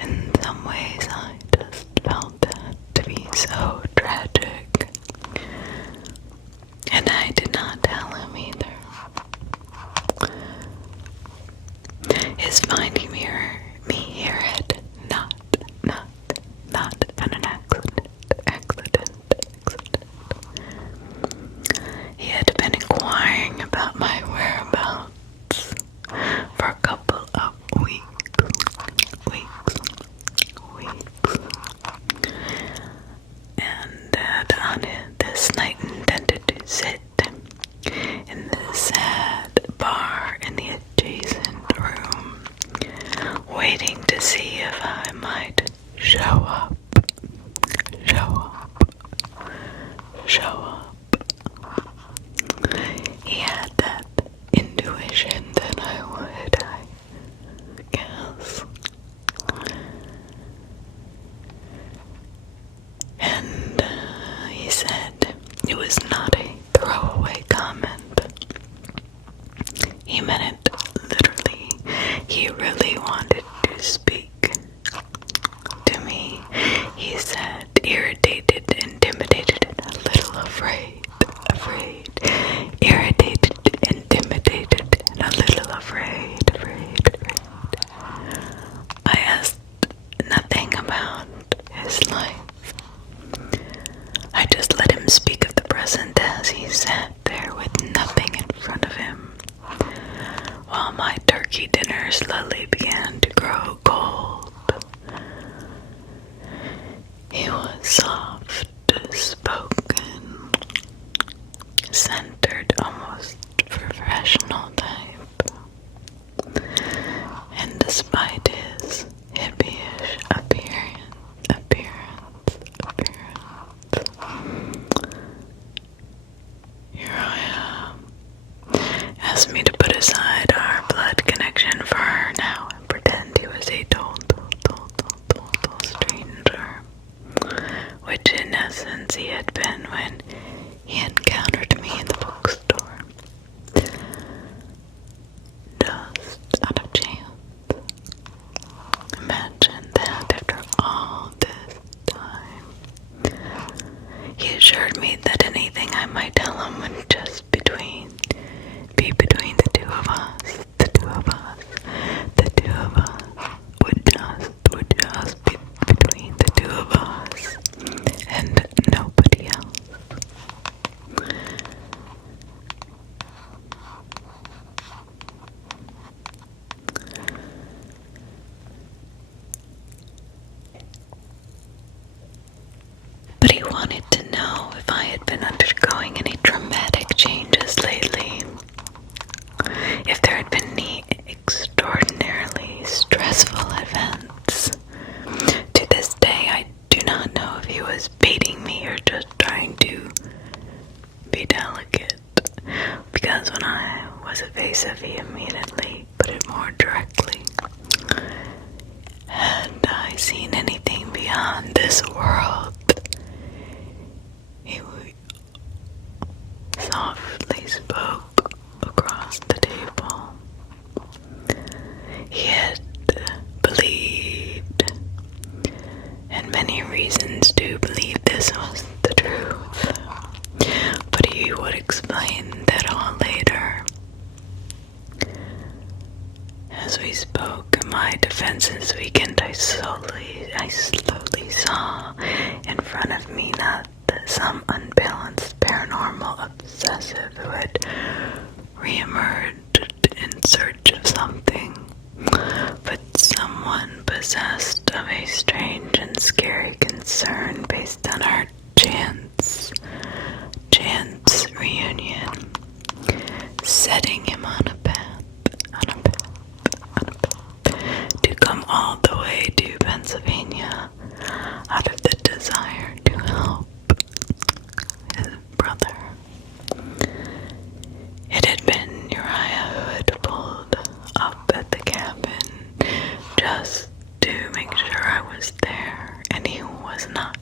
In some ways I just felt that to be so tragic. And I did not tell him either. His finding me here had not been an accident. He had been inquiring about my whereabouts for a couple of weeks. And on this night intended to sit in the sad bar in the adjacent room, waiting to see if I might show up. He had that intuition that I would, I guess. And he said it was not a throwaway comment. He meant it literally. He really wanted to speak to me. He said, irritated, intimidated, and a little afraid. Irritated, intimidated, and a little afraid. I asked nothing about his life. I just let him speak of the present as he sat there with nothing in front of him, while my turkey dinner slowly began to grow cold. He was soft spoken, centered, almost professional type, and despite his hippie-ish appearance, here I am. Asked me to put aside our blood connection for now and put it more directly. Had I seen anything beyond this world? He softly spoke across the table. He had believed, and many reasons to believe this was the truth, but he would explain that all later. As we spoke, my defenses weakened. I slowly saw in front of me not some unbalanced paranormal obsessive who had reemerged in search of something, but someone possessed of a strange and scary concern based on our chance reunion, setting him on a path to come all the way to Pennsylvania out of the desire to help his brother. It had been Uriah who had pulled up at the cabin just to make sure I was there, and he was not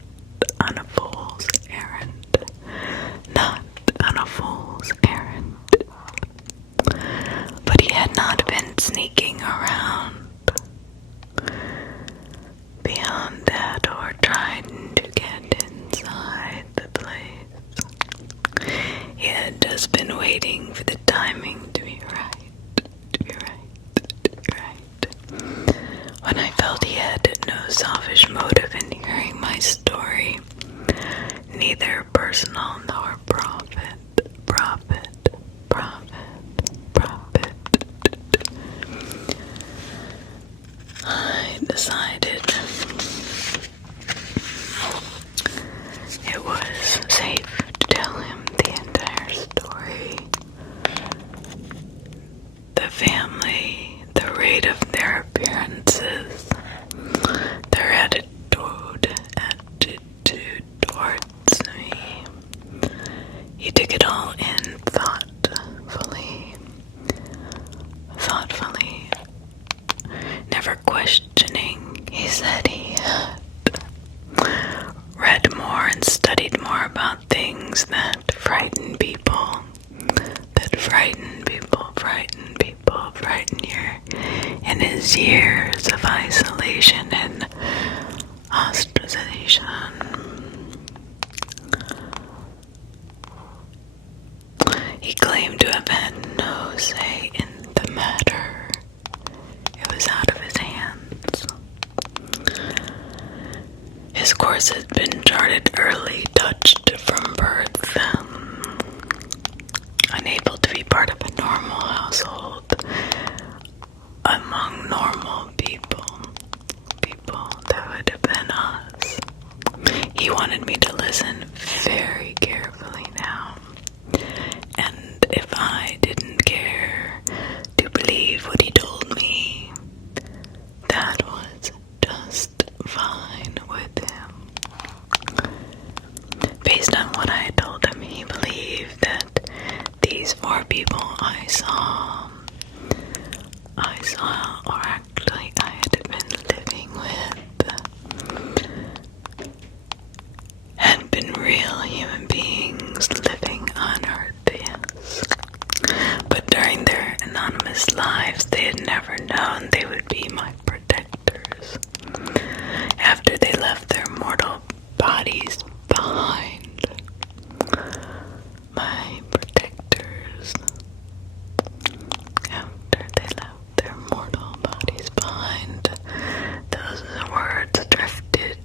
on a fool's errand. Not on a fool's errand. But he had not been sneaking around beyond that or trying to get inside the place. He had just been waiting for the timing to be right. When I felt he had no selfish motive in hearing my story, neither personal nor profit, I decided it was safe to tell him the entire story. The family, the rate of their appearances, their attitude towards me. He took it all in thoughtfully, never questioning. He said he had read more and studied more about things that frighten people, frighten you in his years of isolation and ostracization. He claimed to have had no say in the matter. It was out of his hands. His course had been charted early, touched from birth, unable to be part of a normal household, among normal people that would have been us. He wanted me to listen very carefully now, and if I didn't care to believe what he told me, that was just fine with him. Based on what I told him, he believed that these 4 people I saw, or actually I had been living with, had been real human beings living on Earth, yes. But during their anonymous lives, they had never known they would be my protectors. After they left their mortal bodies behind, my protectors, after they left their mortal bodies behind, those words drifted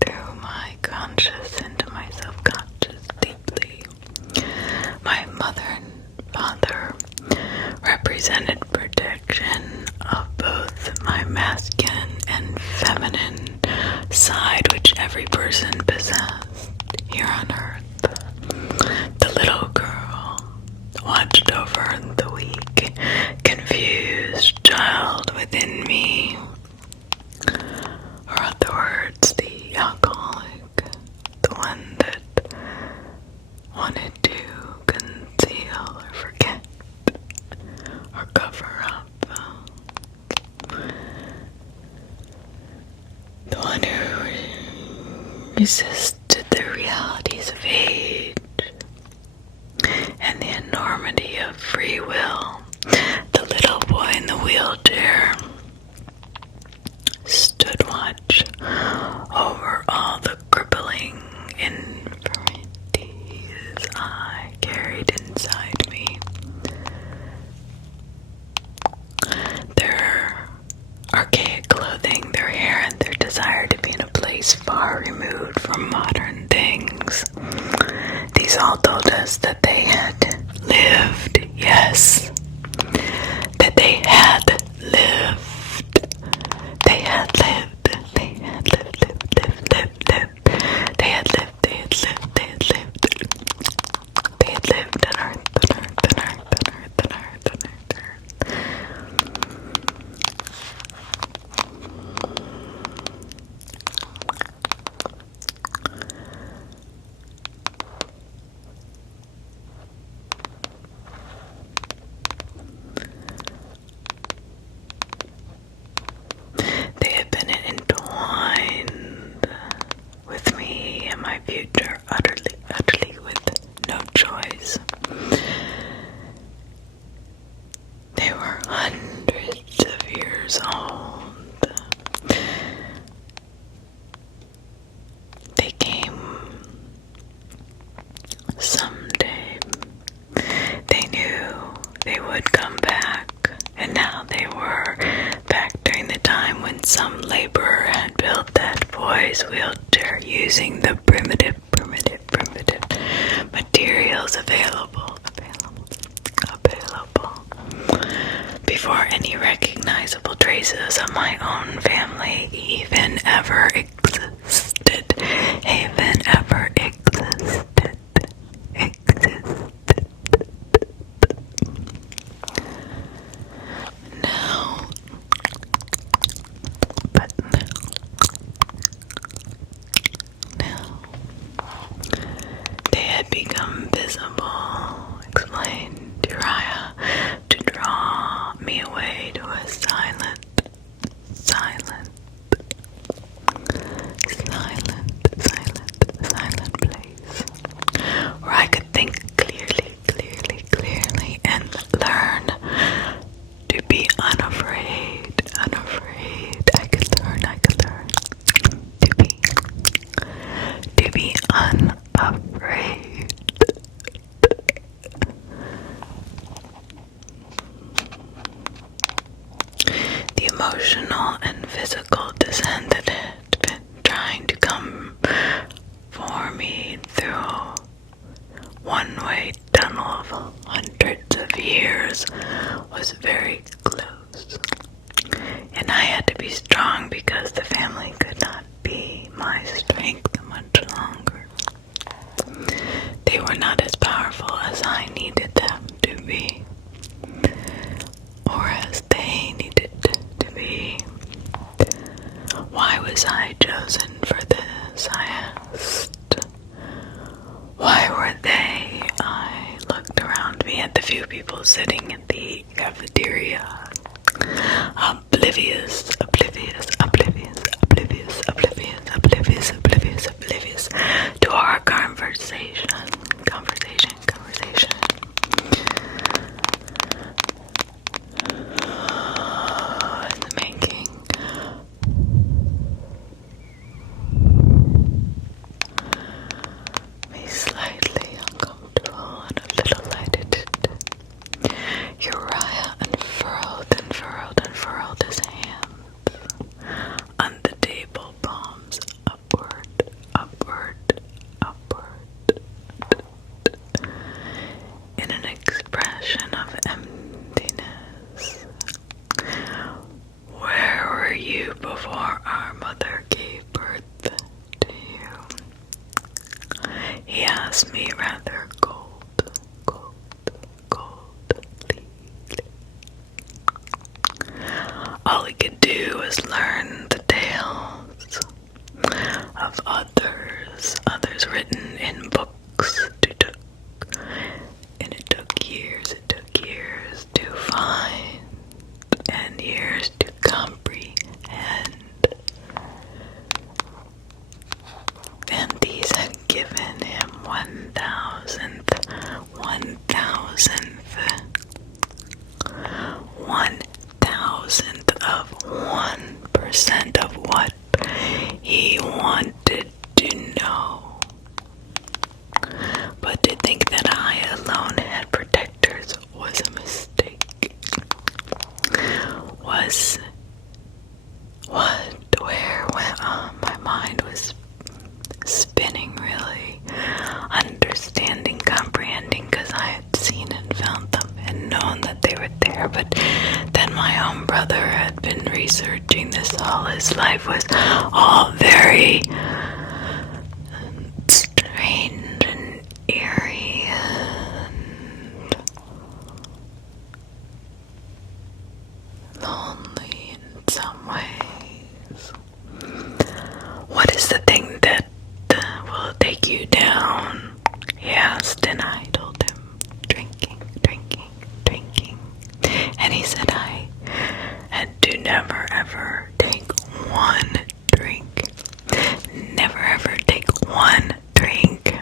through my conscious into my subconscious deeply. My mother and father represented protection of both my masculine and feminine side, which every person possessed here on Earth. The little girl watched over the weak, confused child within me, or other words, the alcoholic, the one that wanted to conceal or forget or cover up resisted the realities of age and the enormity of free will. The little boy in the wheelchair stood watch over all the crippling infirmities I carried inside me. Their archaic clothing, their hair, and their desire to be in a place far removed from modern things. These all told us that they had lived, yes, that they had lived. They had lived. They had lived, lived. They had lived, they had lived, they had lived. They had lived on earth, on earth, on earth, on earth, on earth, on earth, on earth. They had been entwined with me and my future, utterly with no choice. They were hundreds of years old. They came someday. They knew they would come back, and now they were back during the time when some laborer had built that boy's wheelchair using the primitive materials available before any recognizable traces of my own family even ever existed. Now, they had become visible, explained Uriah, to draw me away to a silent place where I could think clearly, and learn to be unafraid. I could learn to be unafraid. The emotional and physical descent that had been trying to come for me through one-way tunnel of hundreds of years was very close. And I had to be strong because the family could not be my strength much longer. They were not as powerful as I needed them to be, or as they needed to be. Why was I chosen for this? I asked. Why were they? I looked around me at the few people sitting at the cafeteria, oblivious to our conversation. In the making. Me slightly uncomfortable and a little lighted. Uriah unfurled his hands on the table, palms upward, in an expression of emptiness. Where were you before our mother gave birth to you? He asked me rather coldly. All he could do was learn the tales of others written in books and it took years to find and years to comprehend. my own brother had been researching this all his life was all very strange and eerie and lonely in some ways. What is the thing that will take you down? He asked, and I told him, drinking. And he said I had to never ever take one drink. Never ever take one drink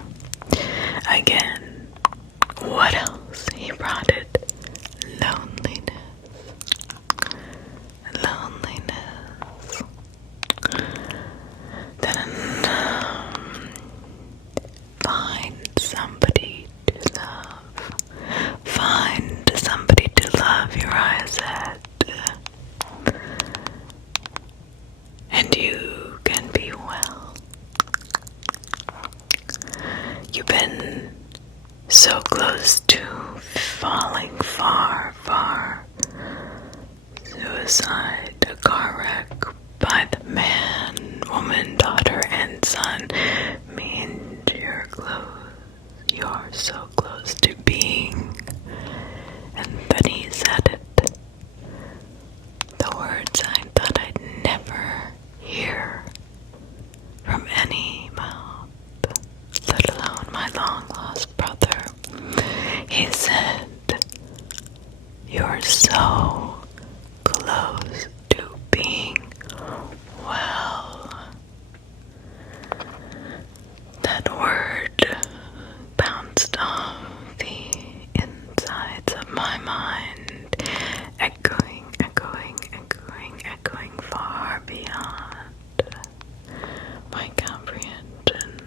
again. What else? He brought it. Loneliness. Then find somebody to love. Find somebody to love, Uriah said. And you can be well. You've been so close to falling far. Suicide, a car wreck by the man, woman, daughter, and son means you're so close to being. And then he said it. The words I thought I'd never hear from any mouth, let alone my long-lost brother. He said, you're so close to being well. That word bounced off the insides of my mind, echoing far beyond my comprehension.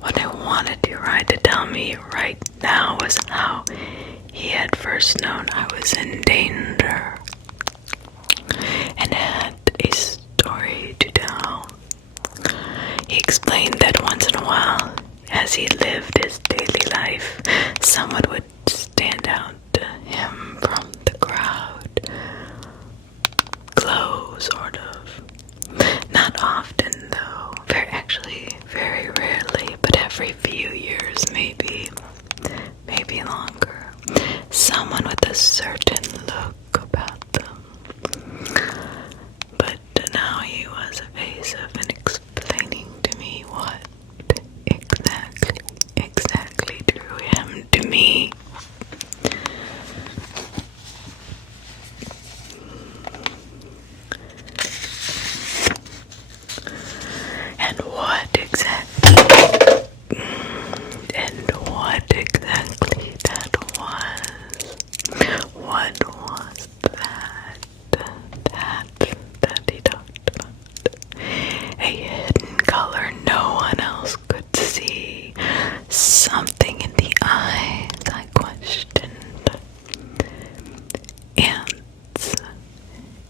What I wanted Uriah to tell me right now was how he had first known I was in danger and had a story to tell. He explained that once in a while, as he lived his daily life, someone would stand out to him from the crowd. Glow, sort of. Not often, though. Very rarely, but every few years, maybe longer. Someone with a certain look about them. But now he was evasive in explaining to me what exactly drew him to me. And what exactly that was. What was that he talked about? A hidden color no one else could see. Something in the eyes, I questioned.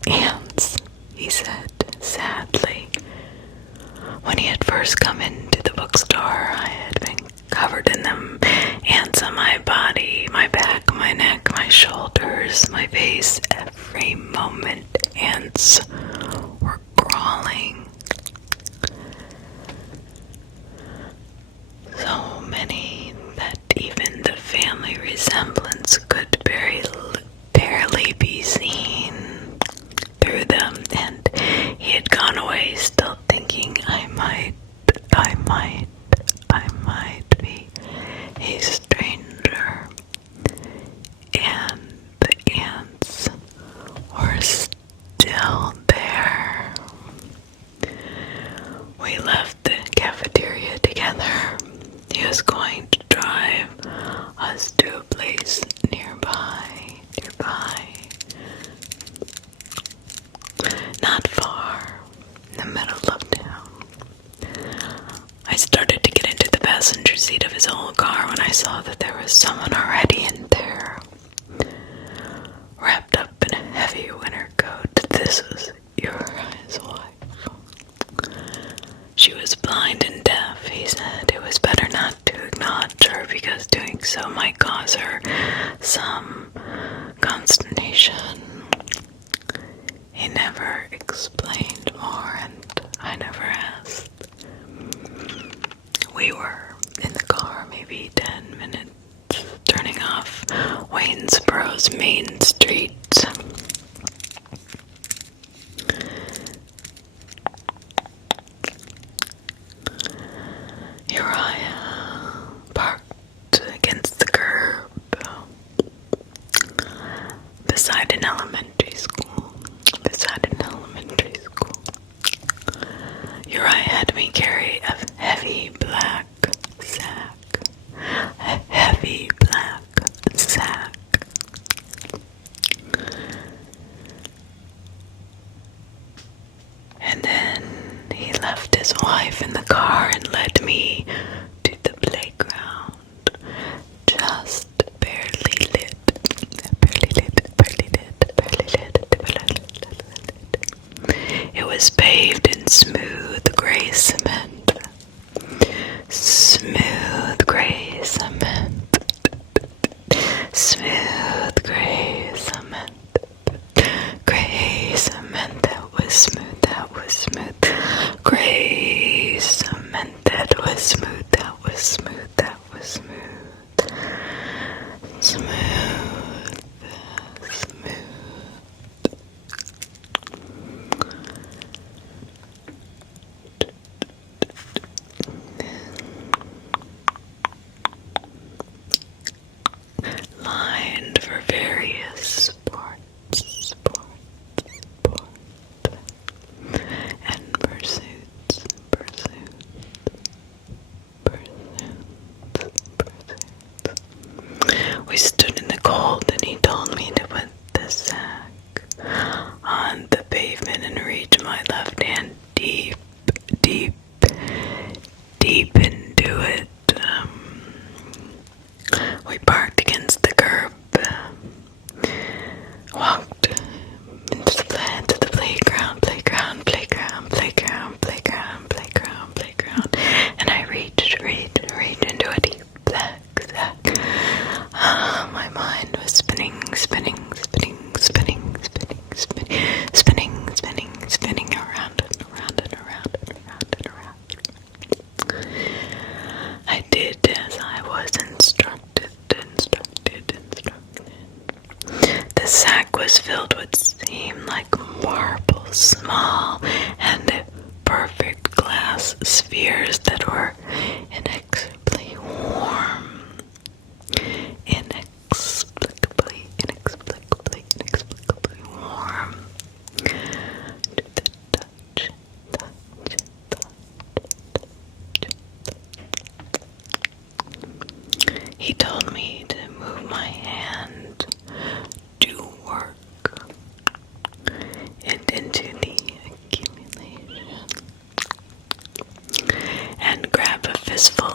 Ants, he said sadly. When he had first come into the bookstore, I had been covered in them. Ants on my body, my back, my neck, my shoulders, my face. Every moment, ants were crawling. So many that even the family resemblance could barely be seen through them, and he had gone away still thinking I might be a stranger. And the ants were still there. beside an elementary school. Uri had me carry a heavy black sack. A heavy black sack. And then he left his wife in the car and led me to the playground. Just barely lit. It was paved in smooth gray cement. Smooth gray cement. Smooth gray cement. Gray cement that was smooth, that was smooth. Gray cement that was smooth, that was smooth, that was smooth. Smooth, smooth. Lined for various sports, and pursuits. We stood in the cold and he told me to put the sack on the pavement and reach my left hand deep into it. We parked against the curb, walked into the playground, and I reached into a deep black sack. My mind was spinning around and around. I did as I was instructed. The sack was filled with what seemed like marble, small and perfect glass spheres that were inexplicably warm. Inexplicably warm. To the touch. He told me to move my hand to work and into the accumulation and grab a fistful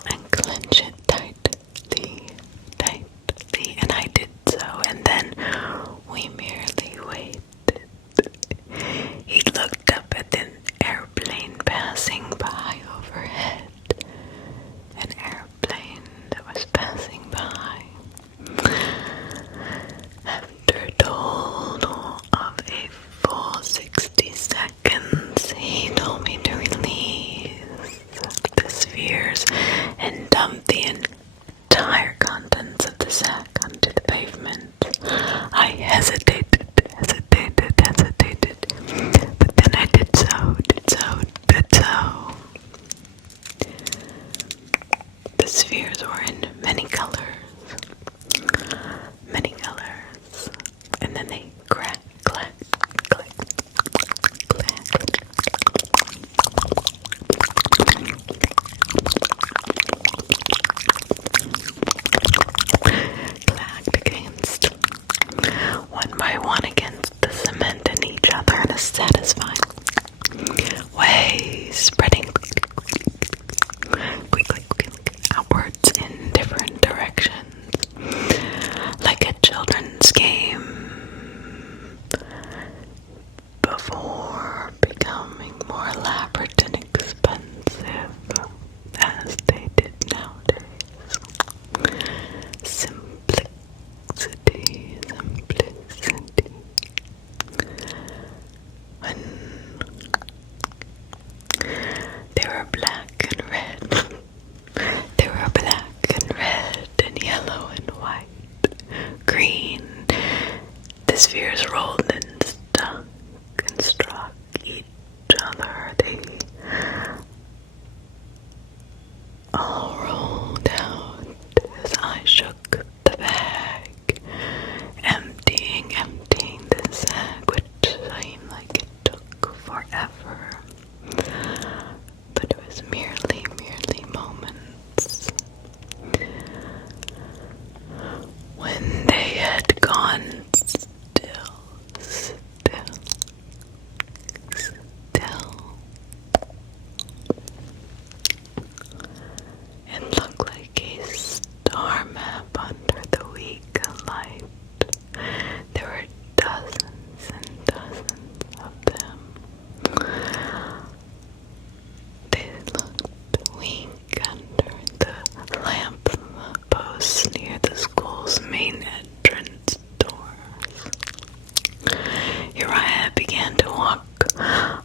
walk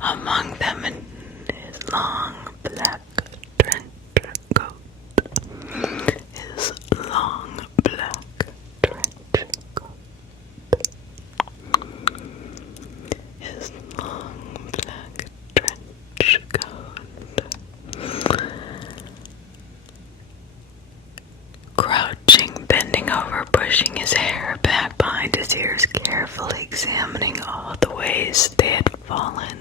among them in his long black trench coat. His long black trench coat. His long black trench coat. Crouching, bending over, pushing his hair back behind his ears, carefully examining all the ways they had fallen.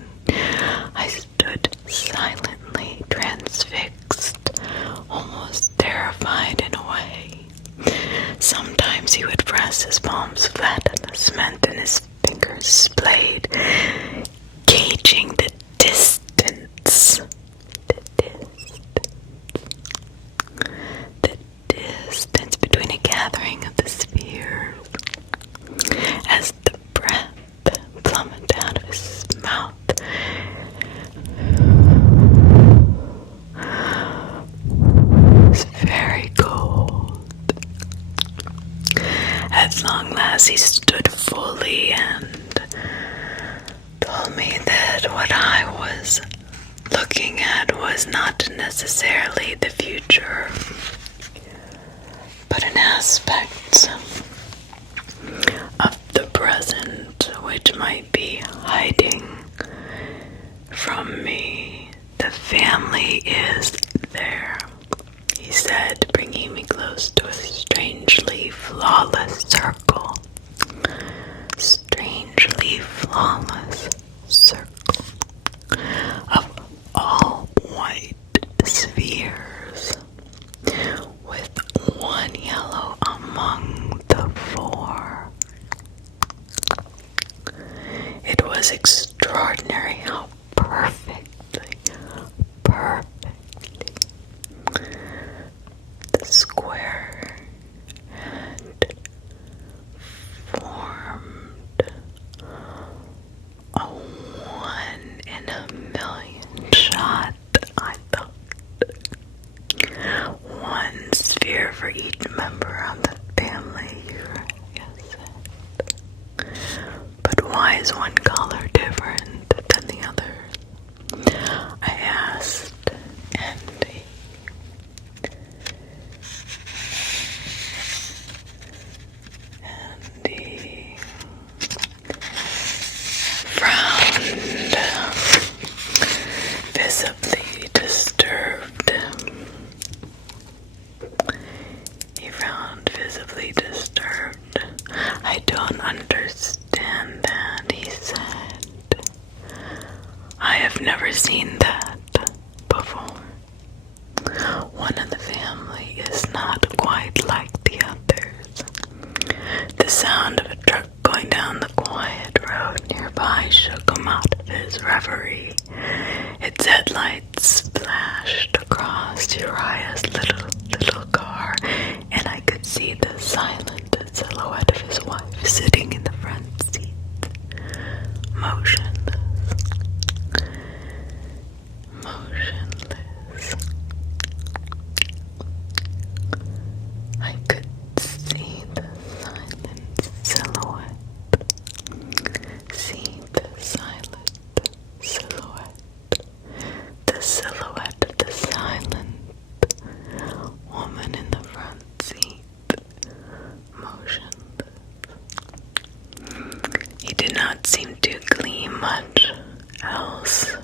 I stood silently, transfixed, almost terrified in a way. Sometimes he would press his palms flat on the cement and his fingers played, gauging the distance. The distance between a gathering of the spheres. As the breath plummeted out of his mouth, it was very cold. At long last he stood fully and told me that what I was looking at was not necessarily the future, but an aspect of the present which might be hiding from me. The family is there, he said, bringing me close to a strangely flawless circle. Strangely flawless circle of all white spheres, with one yellow among the four. It was extraordinary how perfectly the square had formed a 1 in a million shot, I thought. One sphere for each member of the family, yes. But why is one color different than the others? I asked, and he frowned, visibly disturbed. He frowned, visibly disturbed. I don't understand that, he said. I have never seen that before. One of the family is not quite like the others. The sound of a truck going down the quiet road nearby shook him out of his reverie. Its headlights splashed across Uriah's little car, and I could see the silent silhouette of his wife sitting in the front seat, motionless. I could see the silent silhouette. The silhouette of the silent woman in the front seat, motionless. He did not seem to glean much else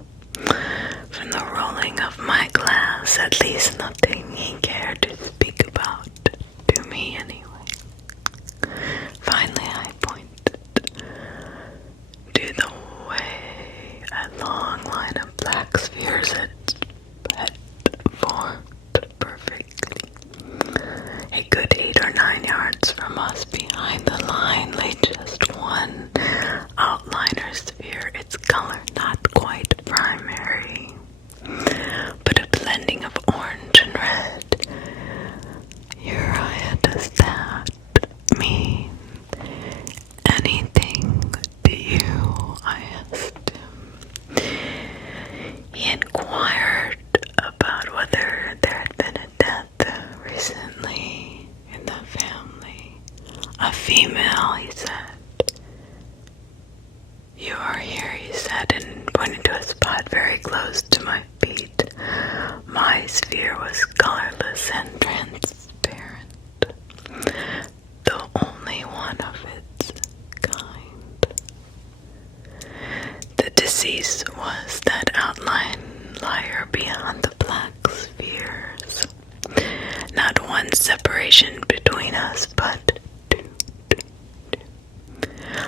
from the rolling of my glass, at least nothing he cared to speak about, to me anyway. Finally I pointed to the way a long line of black spheres had formed perfectly. A good 8 or 9 yards from us, behind the line, lay just one outliner sphere, its color not quite primary, but a blending of orange and red. Uriah, does that mean anything to you? I asked him. He inquired about whether there had been a death recently in the family. A female, he said. You are here, he said, head and pointed to a spot very close to my feet. My sphere was colorless and transparent, the only one of its kind. The deceased was that outline layer beyond the black spheres. Not one separation between us, but two.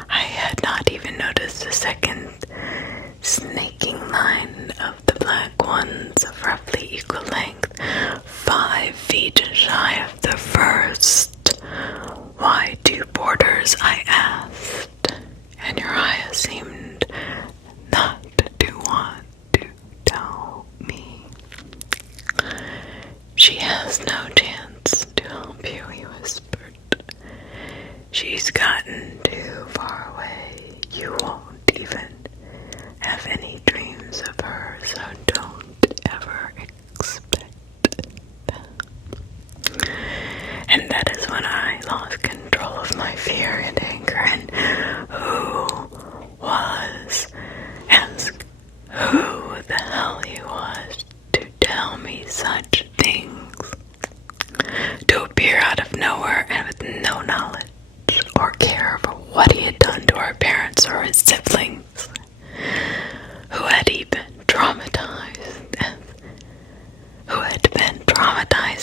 I had not even noticed a second snaking line of the black ones of roughly equal length, 5 feet shy of the first. Why 2 borders? I asked, and Uriah seemed not to want to tell me. She has no chance to help you, he whispered. She's gotten too far away. You won't even have any dreams of her, so don't ever expect them. And that is when I lost control of my fear and anger, and asked who the hell he was to tell me such things, to appear out of nowhere and with no knowledge or care for what he had done to our parents or his siblings, who had been traumatized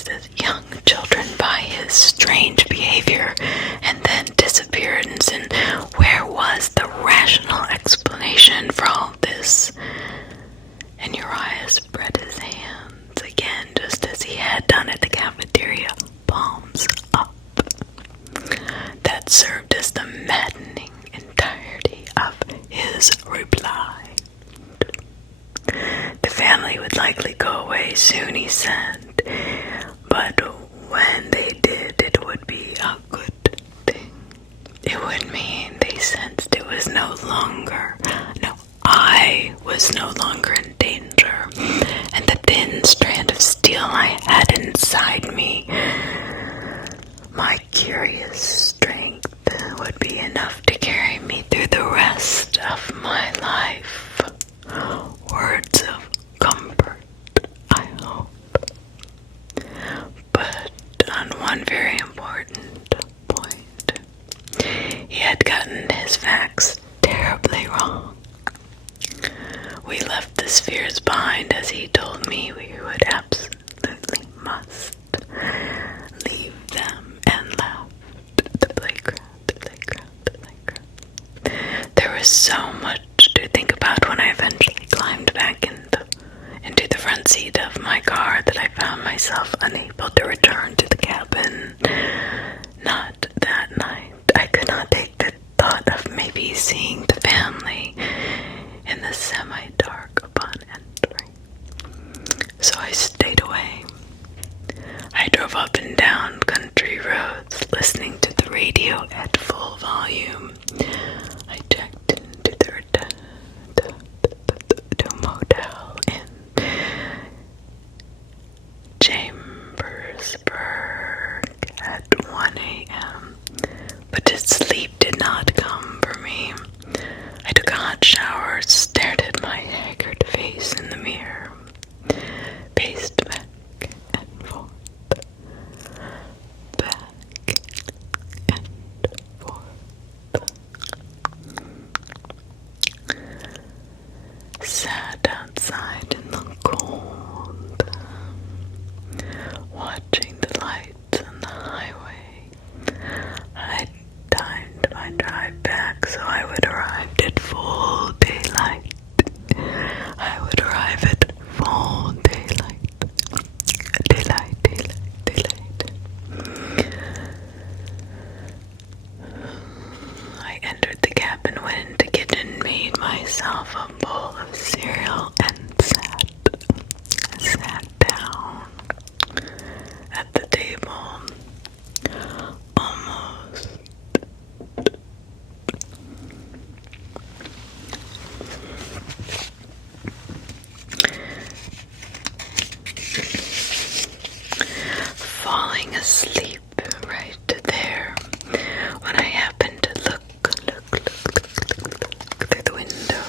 as young children by his strange behavior and then disappearance, and where was the rational explanation for all this? And Uriah spread his hands again, just as he had done at the cafeteria, palms up. That served as the maddening entirety of his reply. The family would likely go away soon, he said, but when they did, it would be a good thing. It would mean they sensed it was I was no longer in danger, and the thin strand of steel I had inside me, my curious strength, would be enough to carry me through the rest of my life. Words of comfort, I hope. But on one very important point, he had gotten his facts terribly wrong. We left the spheres behind, as he told me we would absolutely must leave them, and left the playground. There was so much to think about when I eventually climbed back into the front seat of my car that I found myself unable to return to the cabin. Not that night. I could not take the thought of maybe seeing the family in the semi-dark upon entering. So I stayed away. I drove up and down country roads, listening to the radio at full volume. I checked into the motel in Chambersburg at 1 a.m., but sleep did not come for me. I took a hot shower, stared at my haggard face in the mirror, paced back and forth, sat outside in the cold, watching the lights on the highway. I timed my drive back so I would arrive at full daylight. I entered the cabin, went into the kitchen, made myself a bowl of cereal, and sat down at the table, almost falling asleep right there when I happened to look through the window.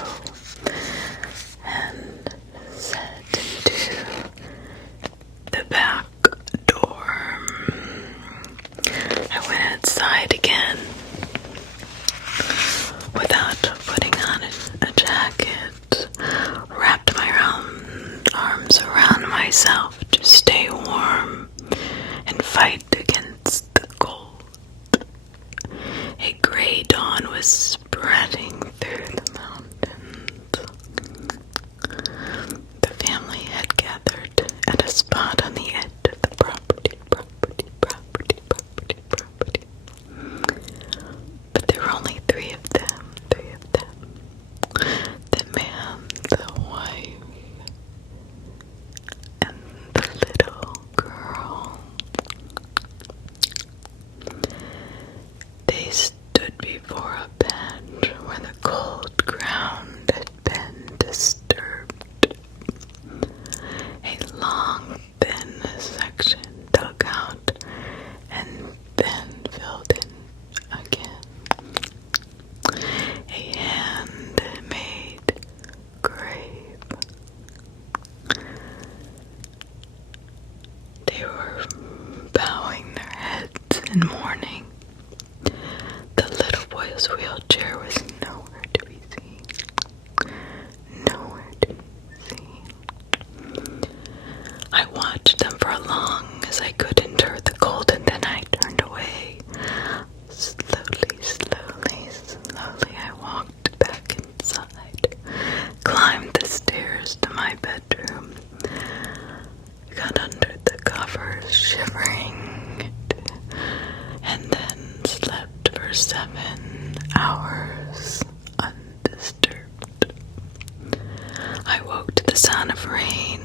sound of rain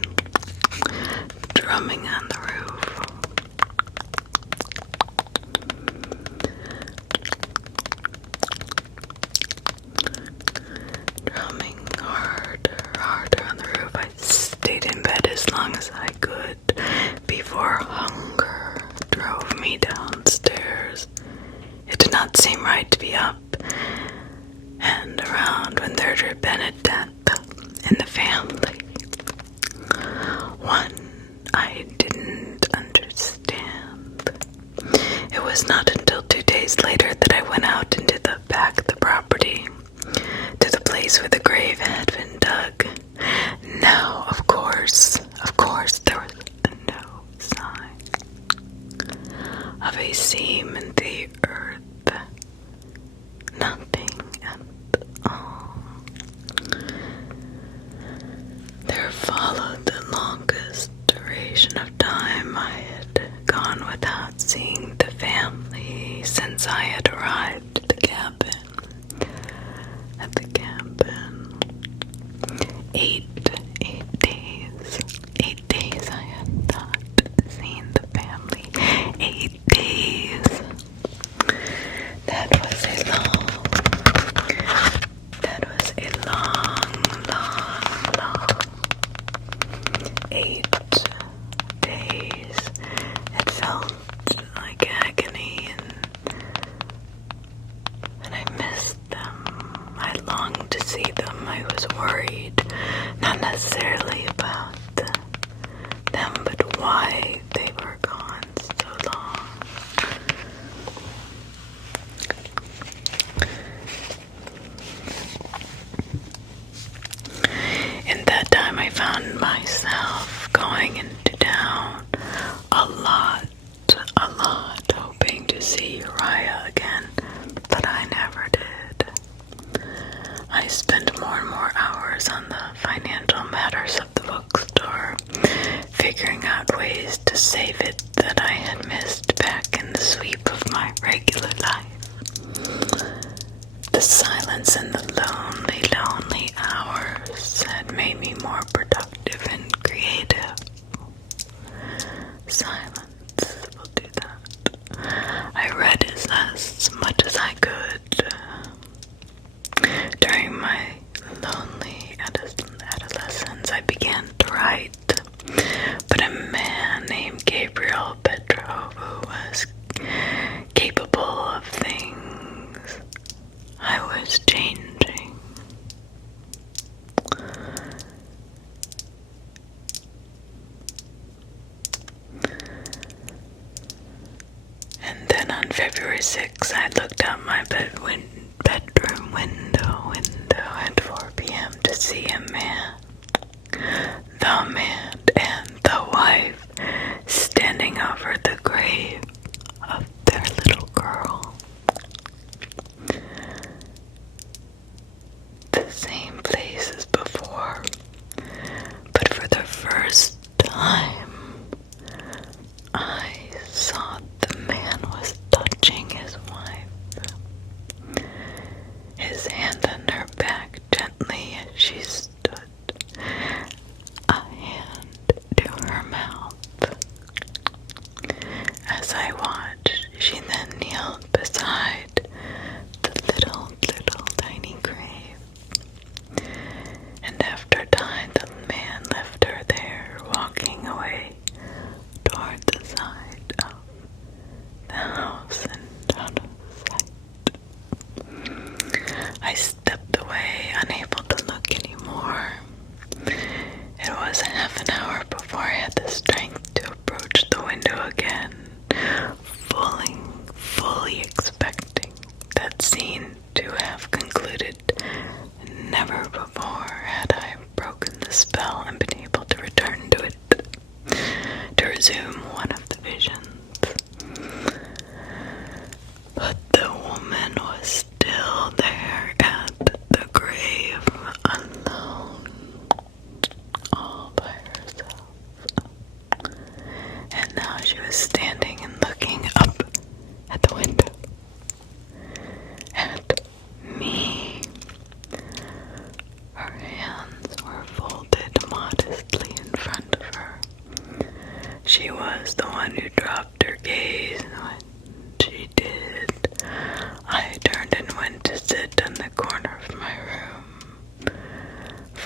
drumming on the roof. Drumming harder on the roof. I stayed in bed as long as I could before hunger drove me downstairs. It did not seem right to be up and around when there'd been a death in the family. One I didn't understand. It was not until 2 days later that I went out into the back of the property, to the place where the grave had been dug. Now, of course, there was no sign of a seam in the earth. Nothing at all. There followed the longest duration of time I had gone without seeing the family since I had arrived at the cabin. 8 days I had not seen the family. 8 days. That was a long 8 days. It felt like agony, and I missed them. I longed to see them. I was worried, not necessarily about them, but why they were gone so long. In that time, I found myself going into town a lot, hoping to see Uriah again, but I never did. I spent more and more hours on the financial matters of the bookstore, figuring out ways to save it that I had missed back in the sweep of my regular life. The silence and the lonely hours had made me more productive and creative. Silence will do that. I read as much as I could. During my lonely adolescence, I began to write, but a man named Gabriel Petrov, who was capable of things I was changing. And then on February 6th, I looked out my bedroom window at 4 p.m. to see a man, the man and the wife, standing over the grave of their little girl. The same place as before, but for the first time, I saw the man was touching his wife. His hand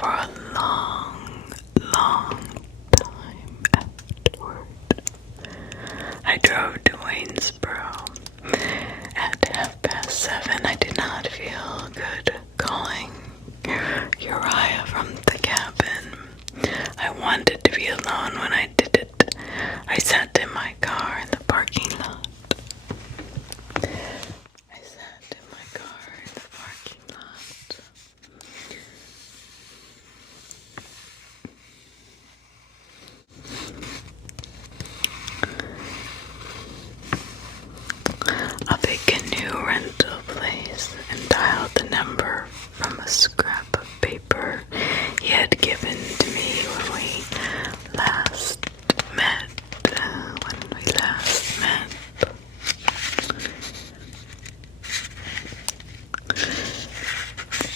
for a long, long time afterward. I drove to Waynesboro at 7:30. I did not feel good calling Uriah from the cabin. I wanted to be alone when I did it. I sat in my car in the parking lot. Of a canoe rental place and dialed the number from a scrap of paper he had given to me when we last met.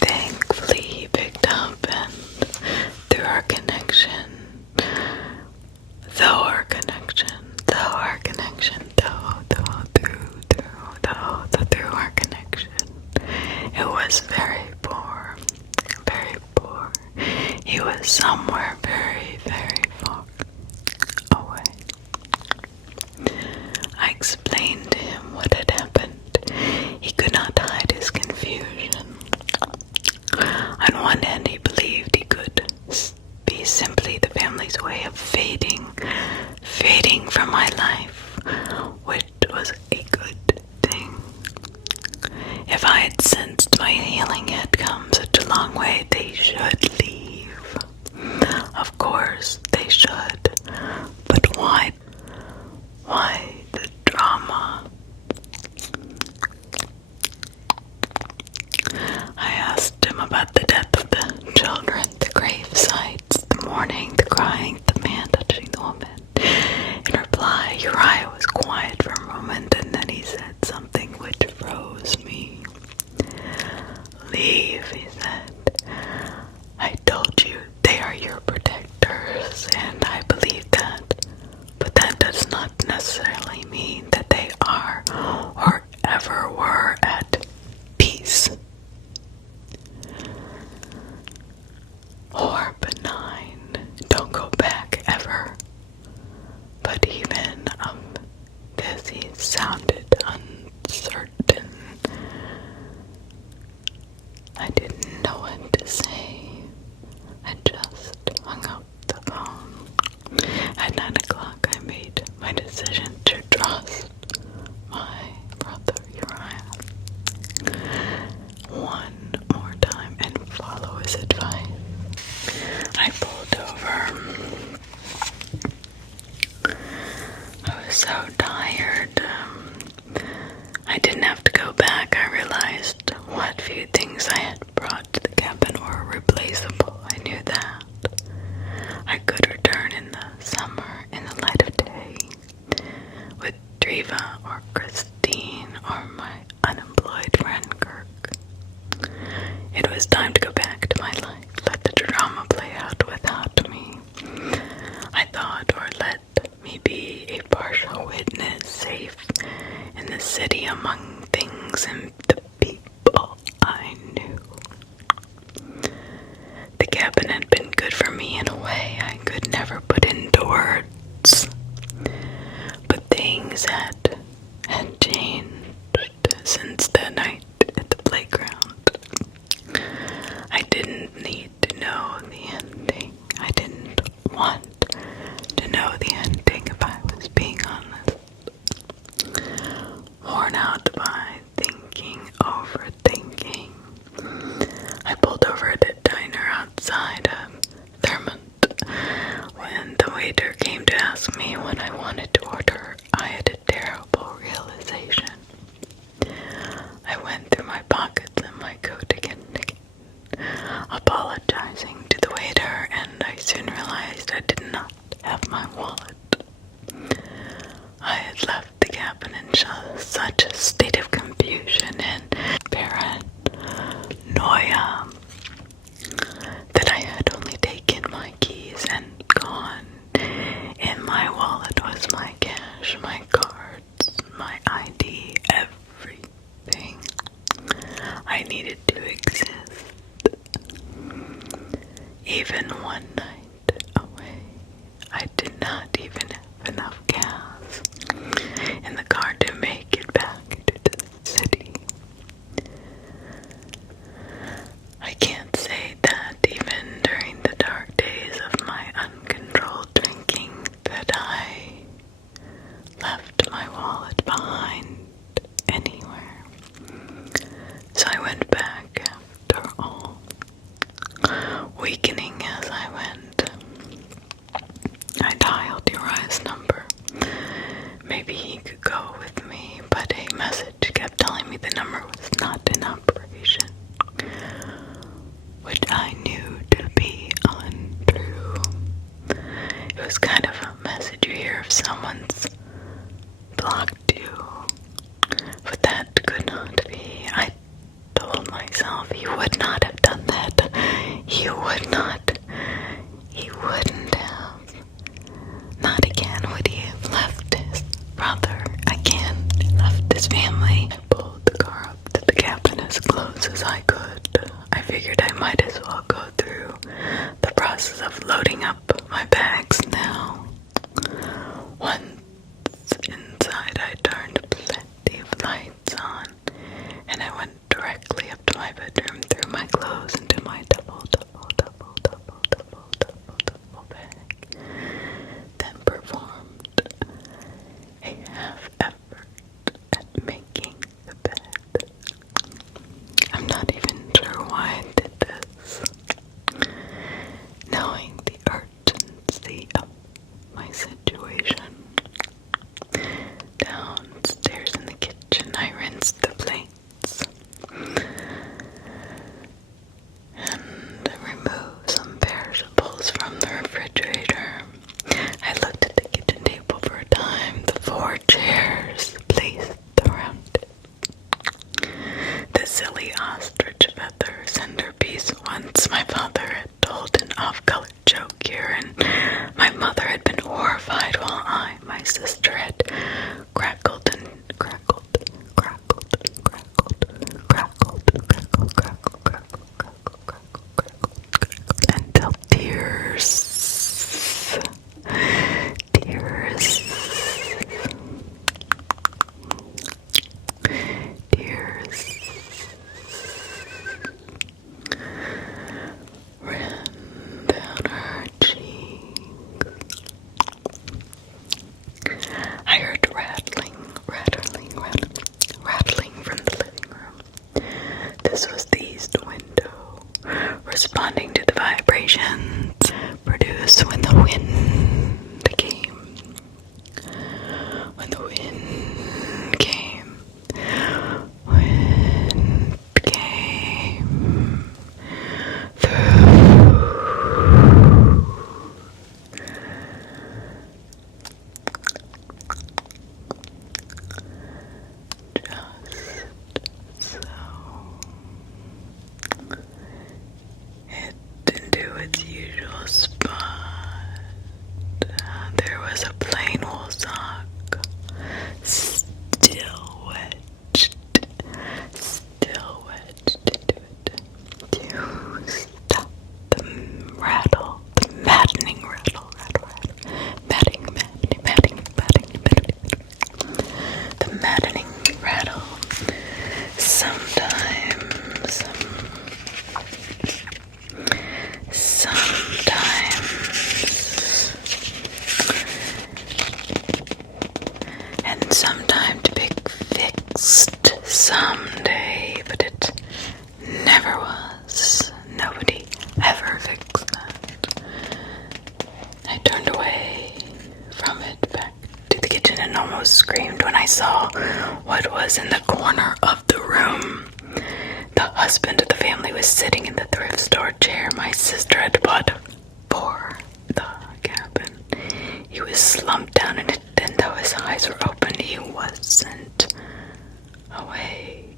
Thankfully, he picked up, and through our connection, it was very poor. He was somewhere very, very far away. I explained to him what had happened. He could not hide his confusion. On one hand, he believed he could be simply the family's way of fading from my life, which was a good thing. If I had sensed my healing had come such a long way, they should leave. Of course, they should. But why? Why the drama? I asked him about the death of the children, the grave sites, the mourning, the crying, the man touching the woman. In reply, Uriah was quiet for a moment, and then he said something which froze me. "Leave," he said. "I told you they are your protectors, and I believe that. But that does not necessarily mean that they are or ever were at peace or benign. Don't go back ever." But even of this he sounded uncertain. I didn't know what to say. I just hung up the phone. At 9 o'clock I made my decision to trust my brother Uriah one more time and follow his advice. I pulled over. I was so tired. I didn't have to go back. I realized what few things I had brought to the cabin were replaceable. I knew that. I could return in the summer, in the light of day, with Driva or Christine or my unemployed friend Kirk. It was time to go back to my life, let the drama play out without me. I thought, or let me be a partial witness, safe in the city among things and the people I knew. The cabin had been good for me in a way I could never put into words. But things had changed since that night at the playground. I didn't need to know the ending. I didn't want to know the ending, if I was being honest. Worn out by overthinking, I pulled over at a diner outside of Thurmont. When the waiter came to ask me what I wanted to order, I had a terrible realization. I went through my pockets and my coat again, apologizing to the waiter, and I soon realized I did not have my wallet. I had left the cabin in such a state of confusion and paranoia that I had only taken my keys and gone. In my wallet was my cash, my cards, my ID, everything I needed to exist. even one night away, I did not even have enough gas in the car to make it back to the city. I can't say that even during the dark days of my uncontrolled drinking that I left my wallet behind anywhere. So I went back after all, weakening as I went. I dialed Uriah's number. Maybe he could go with me, but a message kept telling me the number was not in operation, which I knew to be untrue. It was kind of a message you hear if someone's blocked you, but that could not be. I told myself he would not have done that. He wouldn't have. Not again would he have left his brother. Again, left his family. I pulled the car up to the cabin as close as I could. I figured I might as well go through the process of loading up my bags now. Once inside, I turned plenty of lights on, and I went directly up to my bedroom, threw my clothes into my duffel bag, then performed a half effort at making the bed. I'm not even sure why I did this, knowing the urgency of my situation. Downstairs in the kitchen, I rinsed the plates and removed some perishables from the refrigerator. I looked at the kitchen table for a time, the 4 chairs placed around it. The silly ostrich feather centerpiece. Once my father had told an off-color joke here, and my mother had been horrified while my sister had crackled until tears. Ran down her cheeks. I heard rattling from the living room. This was the east window, responding to the vibrations produced when the wind came. When the wind came. Wind came through. Just so. It didn't do its usual spot. There was a plain wool sock, still wedged into it to stop the rattle, the maddening rattle, the maddening rattle. Sometime to be fixed someday, but it never was. Nobody ever fixed that. I turned away from it back to the kitchen and almost screamed when I saw what was in the corner of the room. The husband of the family was sitting in the thrift store chair my sister had bought for the cabin. He was slumped down in it, and though his eyes were open, he wasn't awake.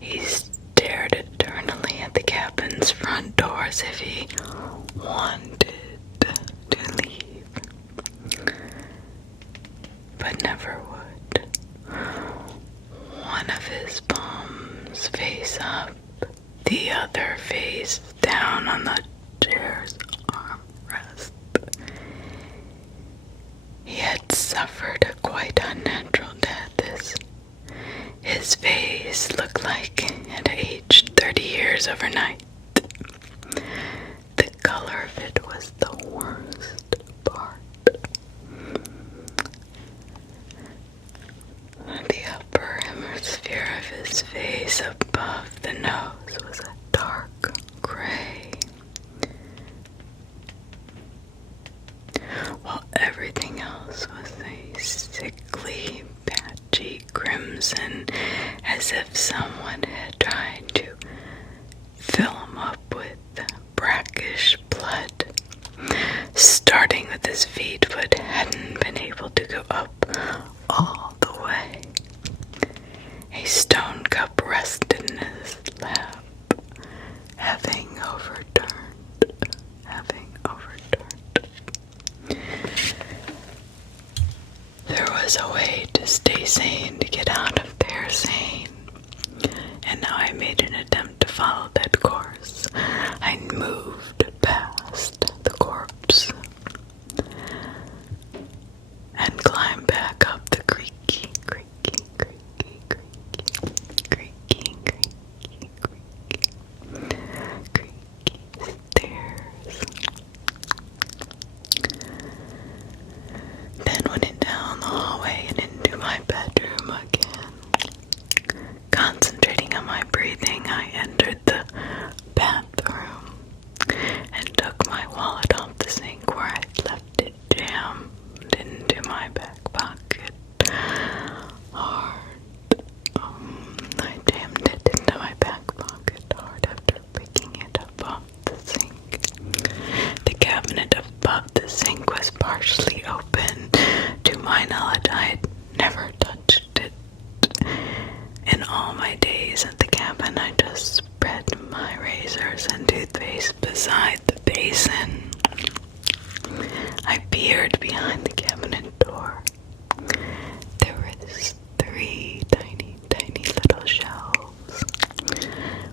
He stared eternally at the cabin's front door as if he wanted to leave, but never would. One of his palms face up, the other face down on the his face looked like it had aged 30 years overnight. The color of it was the worst part. The upper hemisphere of his face above the nose was a dark gray, while everything else was a sickly, patchy crimson, as if someone had tried to fill him up with brackish blood, starting with his feet but hadn't been able to go up all the way. A stone cup rested in his lap, having overturned. There was a way to stay sane, to get out of there sane, and now I made an attempt to follow that course. I moved past the corpse and climbed back up the creaky stairs. Then went down the hallway and into my bedroom again. Concentrating on my breathing, I entered the bathroom and took my wallet off the sink where I'd left it jammed into my back pocket. Hard. I jammed it into my back pocket hard after picking it up off the sink. The cabinet above the sink was partially open. To my knowledge, I had never touched it. In all my days at the cabin, I just spread my razors and toothpaste beside the basin. I peered behind the cabinet door. There were three tiny little shelves,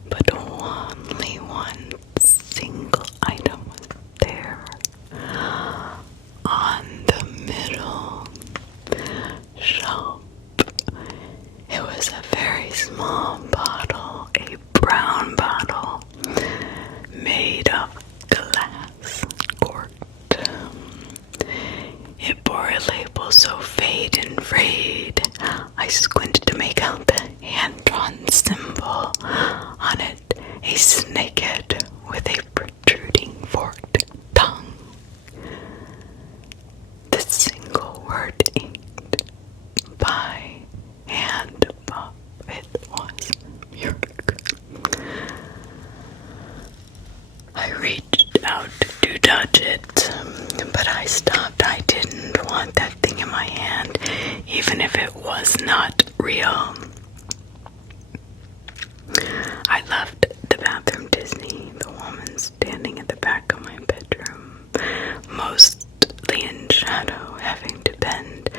but only one single item was there. On the middle shelf, it was a very small bottle, a brown bottle, made of glass cork. It bore a label so faded and frayed, I squinted to make out the hand-drawn symbol on it, a snakehead with a protruding forked tongue. The single word inked by hand above it was Murk. I reached out to touch it, but I stopped. I didn't want that thing in my hand, even if it was not real. I left the bathroom Disney, the woman standing at the back of my bedroom, mostly in shadow, having to bend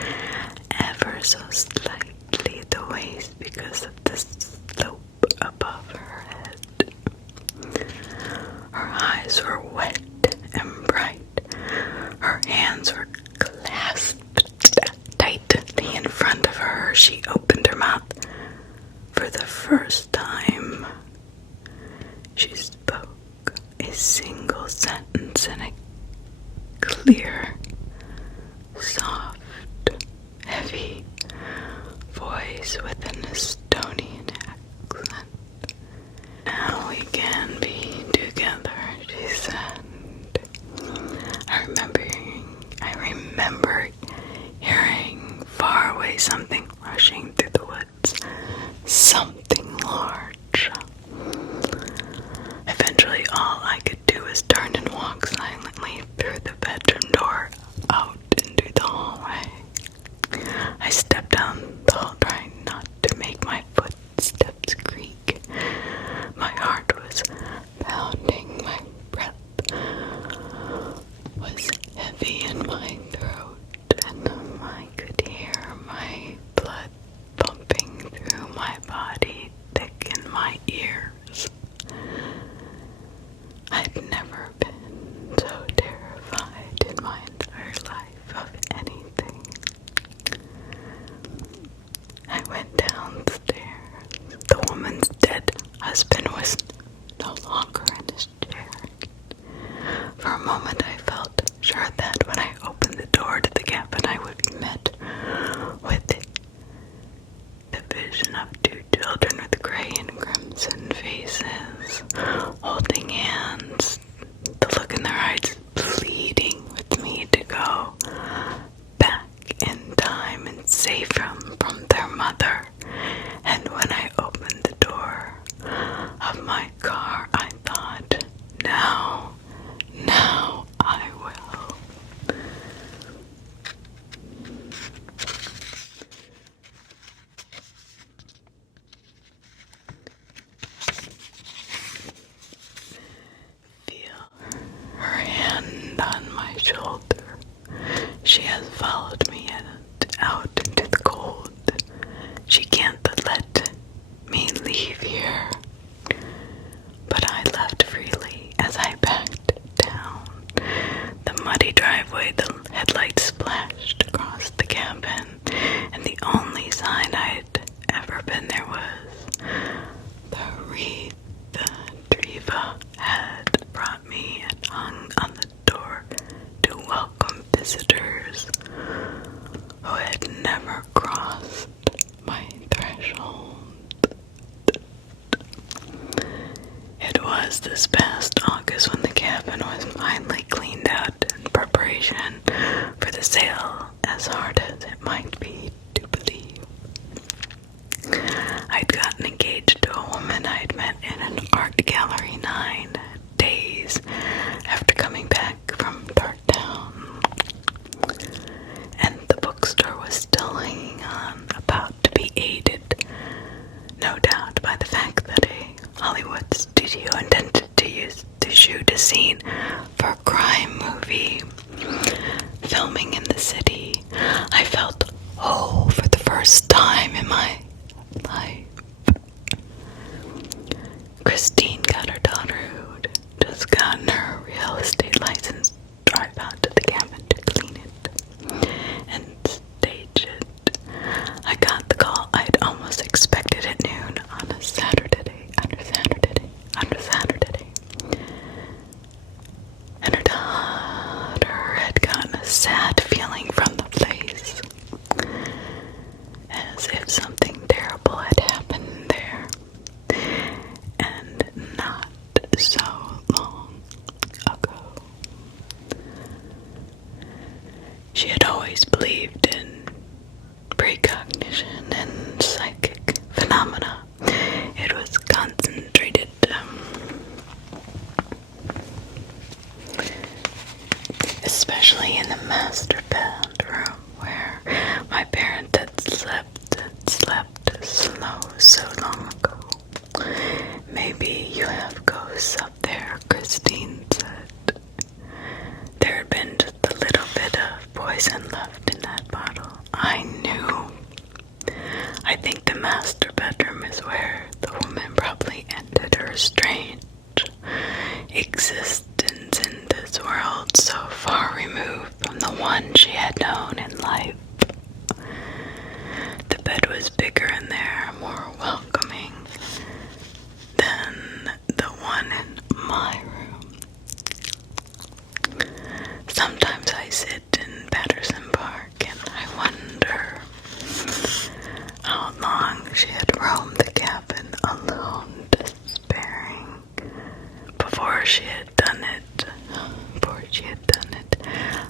ever so slightly at the waist because of the slope above her head. Her eyes were wet and bright. Her hands were clasped tightly in front of her. She opened her mouth for the first time. She spoke a single sentence in a clear, soft, heavy voice with an Estonian accent. Now we can be together, she said. I remember hearing far away something rushing through the woods. Something large. Eventually, all I could do was turn and walk silently through the bedroom door out into the hallway. I stepped down the hall, trying not to make my footsteps creak. My heart was pounding, my breath was heavy in my throat, and I could hear my blood pumping through my body, thick in my ears. I'd never been so terrified in my entire life of anything. I went downstairs sure that when I opened the door to the cabin, I would be met with the vision of two children with gray and crimson faces, holding hands, the look in their eyes pleading with me to go back in time and save them from their mother. And when I opened the door of my car, I thought, now I will. Feel her hand on my shoulder. She has followed me out into the cold. She can't let me leave here. But I left freely as I backed down the muddy driveway. The headlights splashed across the cabin, and the only sign I'd ever been there was the wreath Driva had brought me and hung on the door to welcome visitors who had never crossed my threshold. It was this past August when the cabin was finally cleaned out in preparation for the sale, as hard as it might be to believe. I'd gotten engaged to a woman I'd met in an art gallery 9 days after coming back from Darttown, and the bookstore was still hanging on, about to be aided, no doubt, by the fact that a Hollywood studio intended to shoot a scene for a crime movie filming in the city. I felt whole for the first time in my life. Christine got her daughter, who'd just gotten her real estate license, drive out to the cabin to clean it and stage it. I got the call I'd almost expected at noon on a Saturday. And her daughter had gotten a sad feeling from the place, as if something terrible had happened there, and not so long ago. She had always believed in precognition and psychic phenomena. It was concentrated especially in the master bedroom where my parents had slept so long ago. Maybe you have ghosts up there, Christine said. There had been just a little bit of poison left in that bottle. I knew. I think the master bedroom is where the woman probably ended her strange existence in this world so far removed from the one she had known in life. The bed was bigger in there, more welcoming than the one in my room. Sometimes I sit in Patterson Park and I wonder how long she had roamed the cabin alone, despairing. Before she had done it,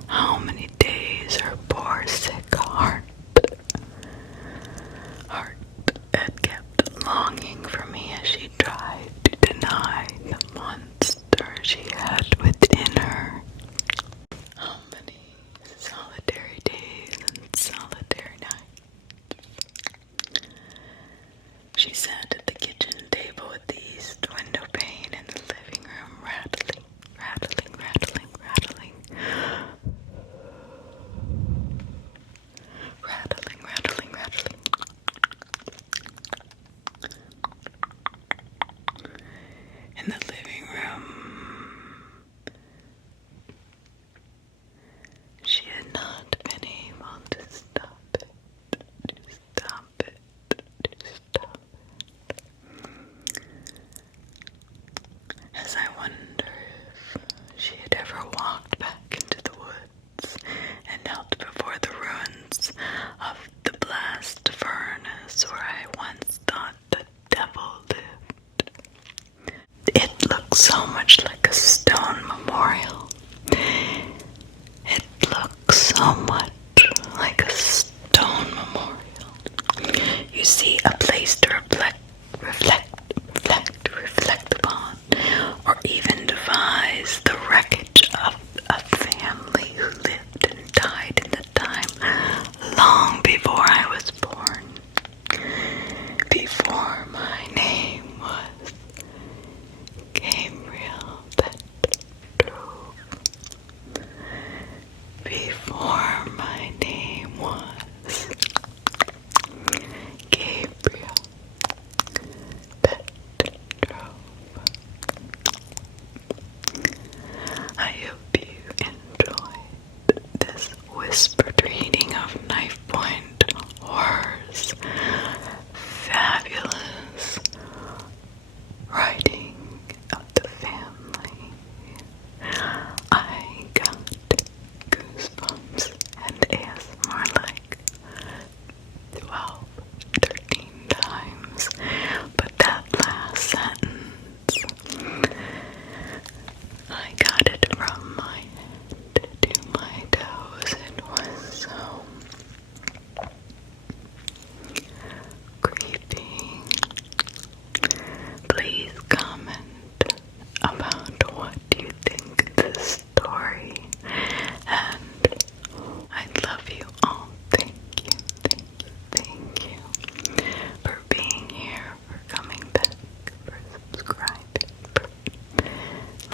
how many days her poor sick heart had kept longing for me as she tried to deny the monster she had within her. How many solitary days and solitary nights. She sat at the kitchen table with the east window pane in the living room, rattling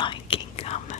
liking comment.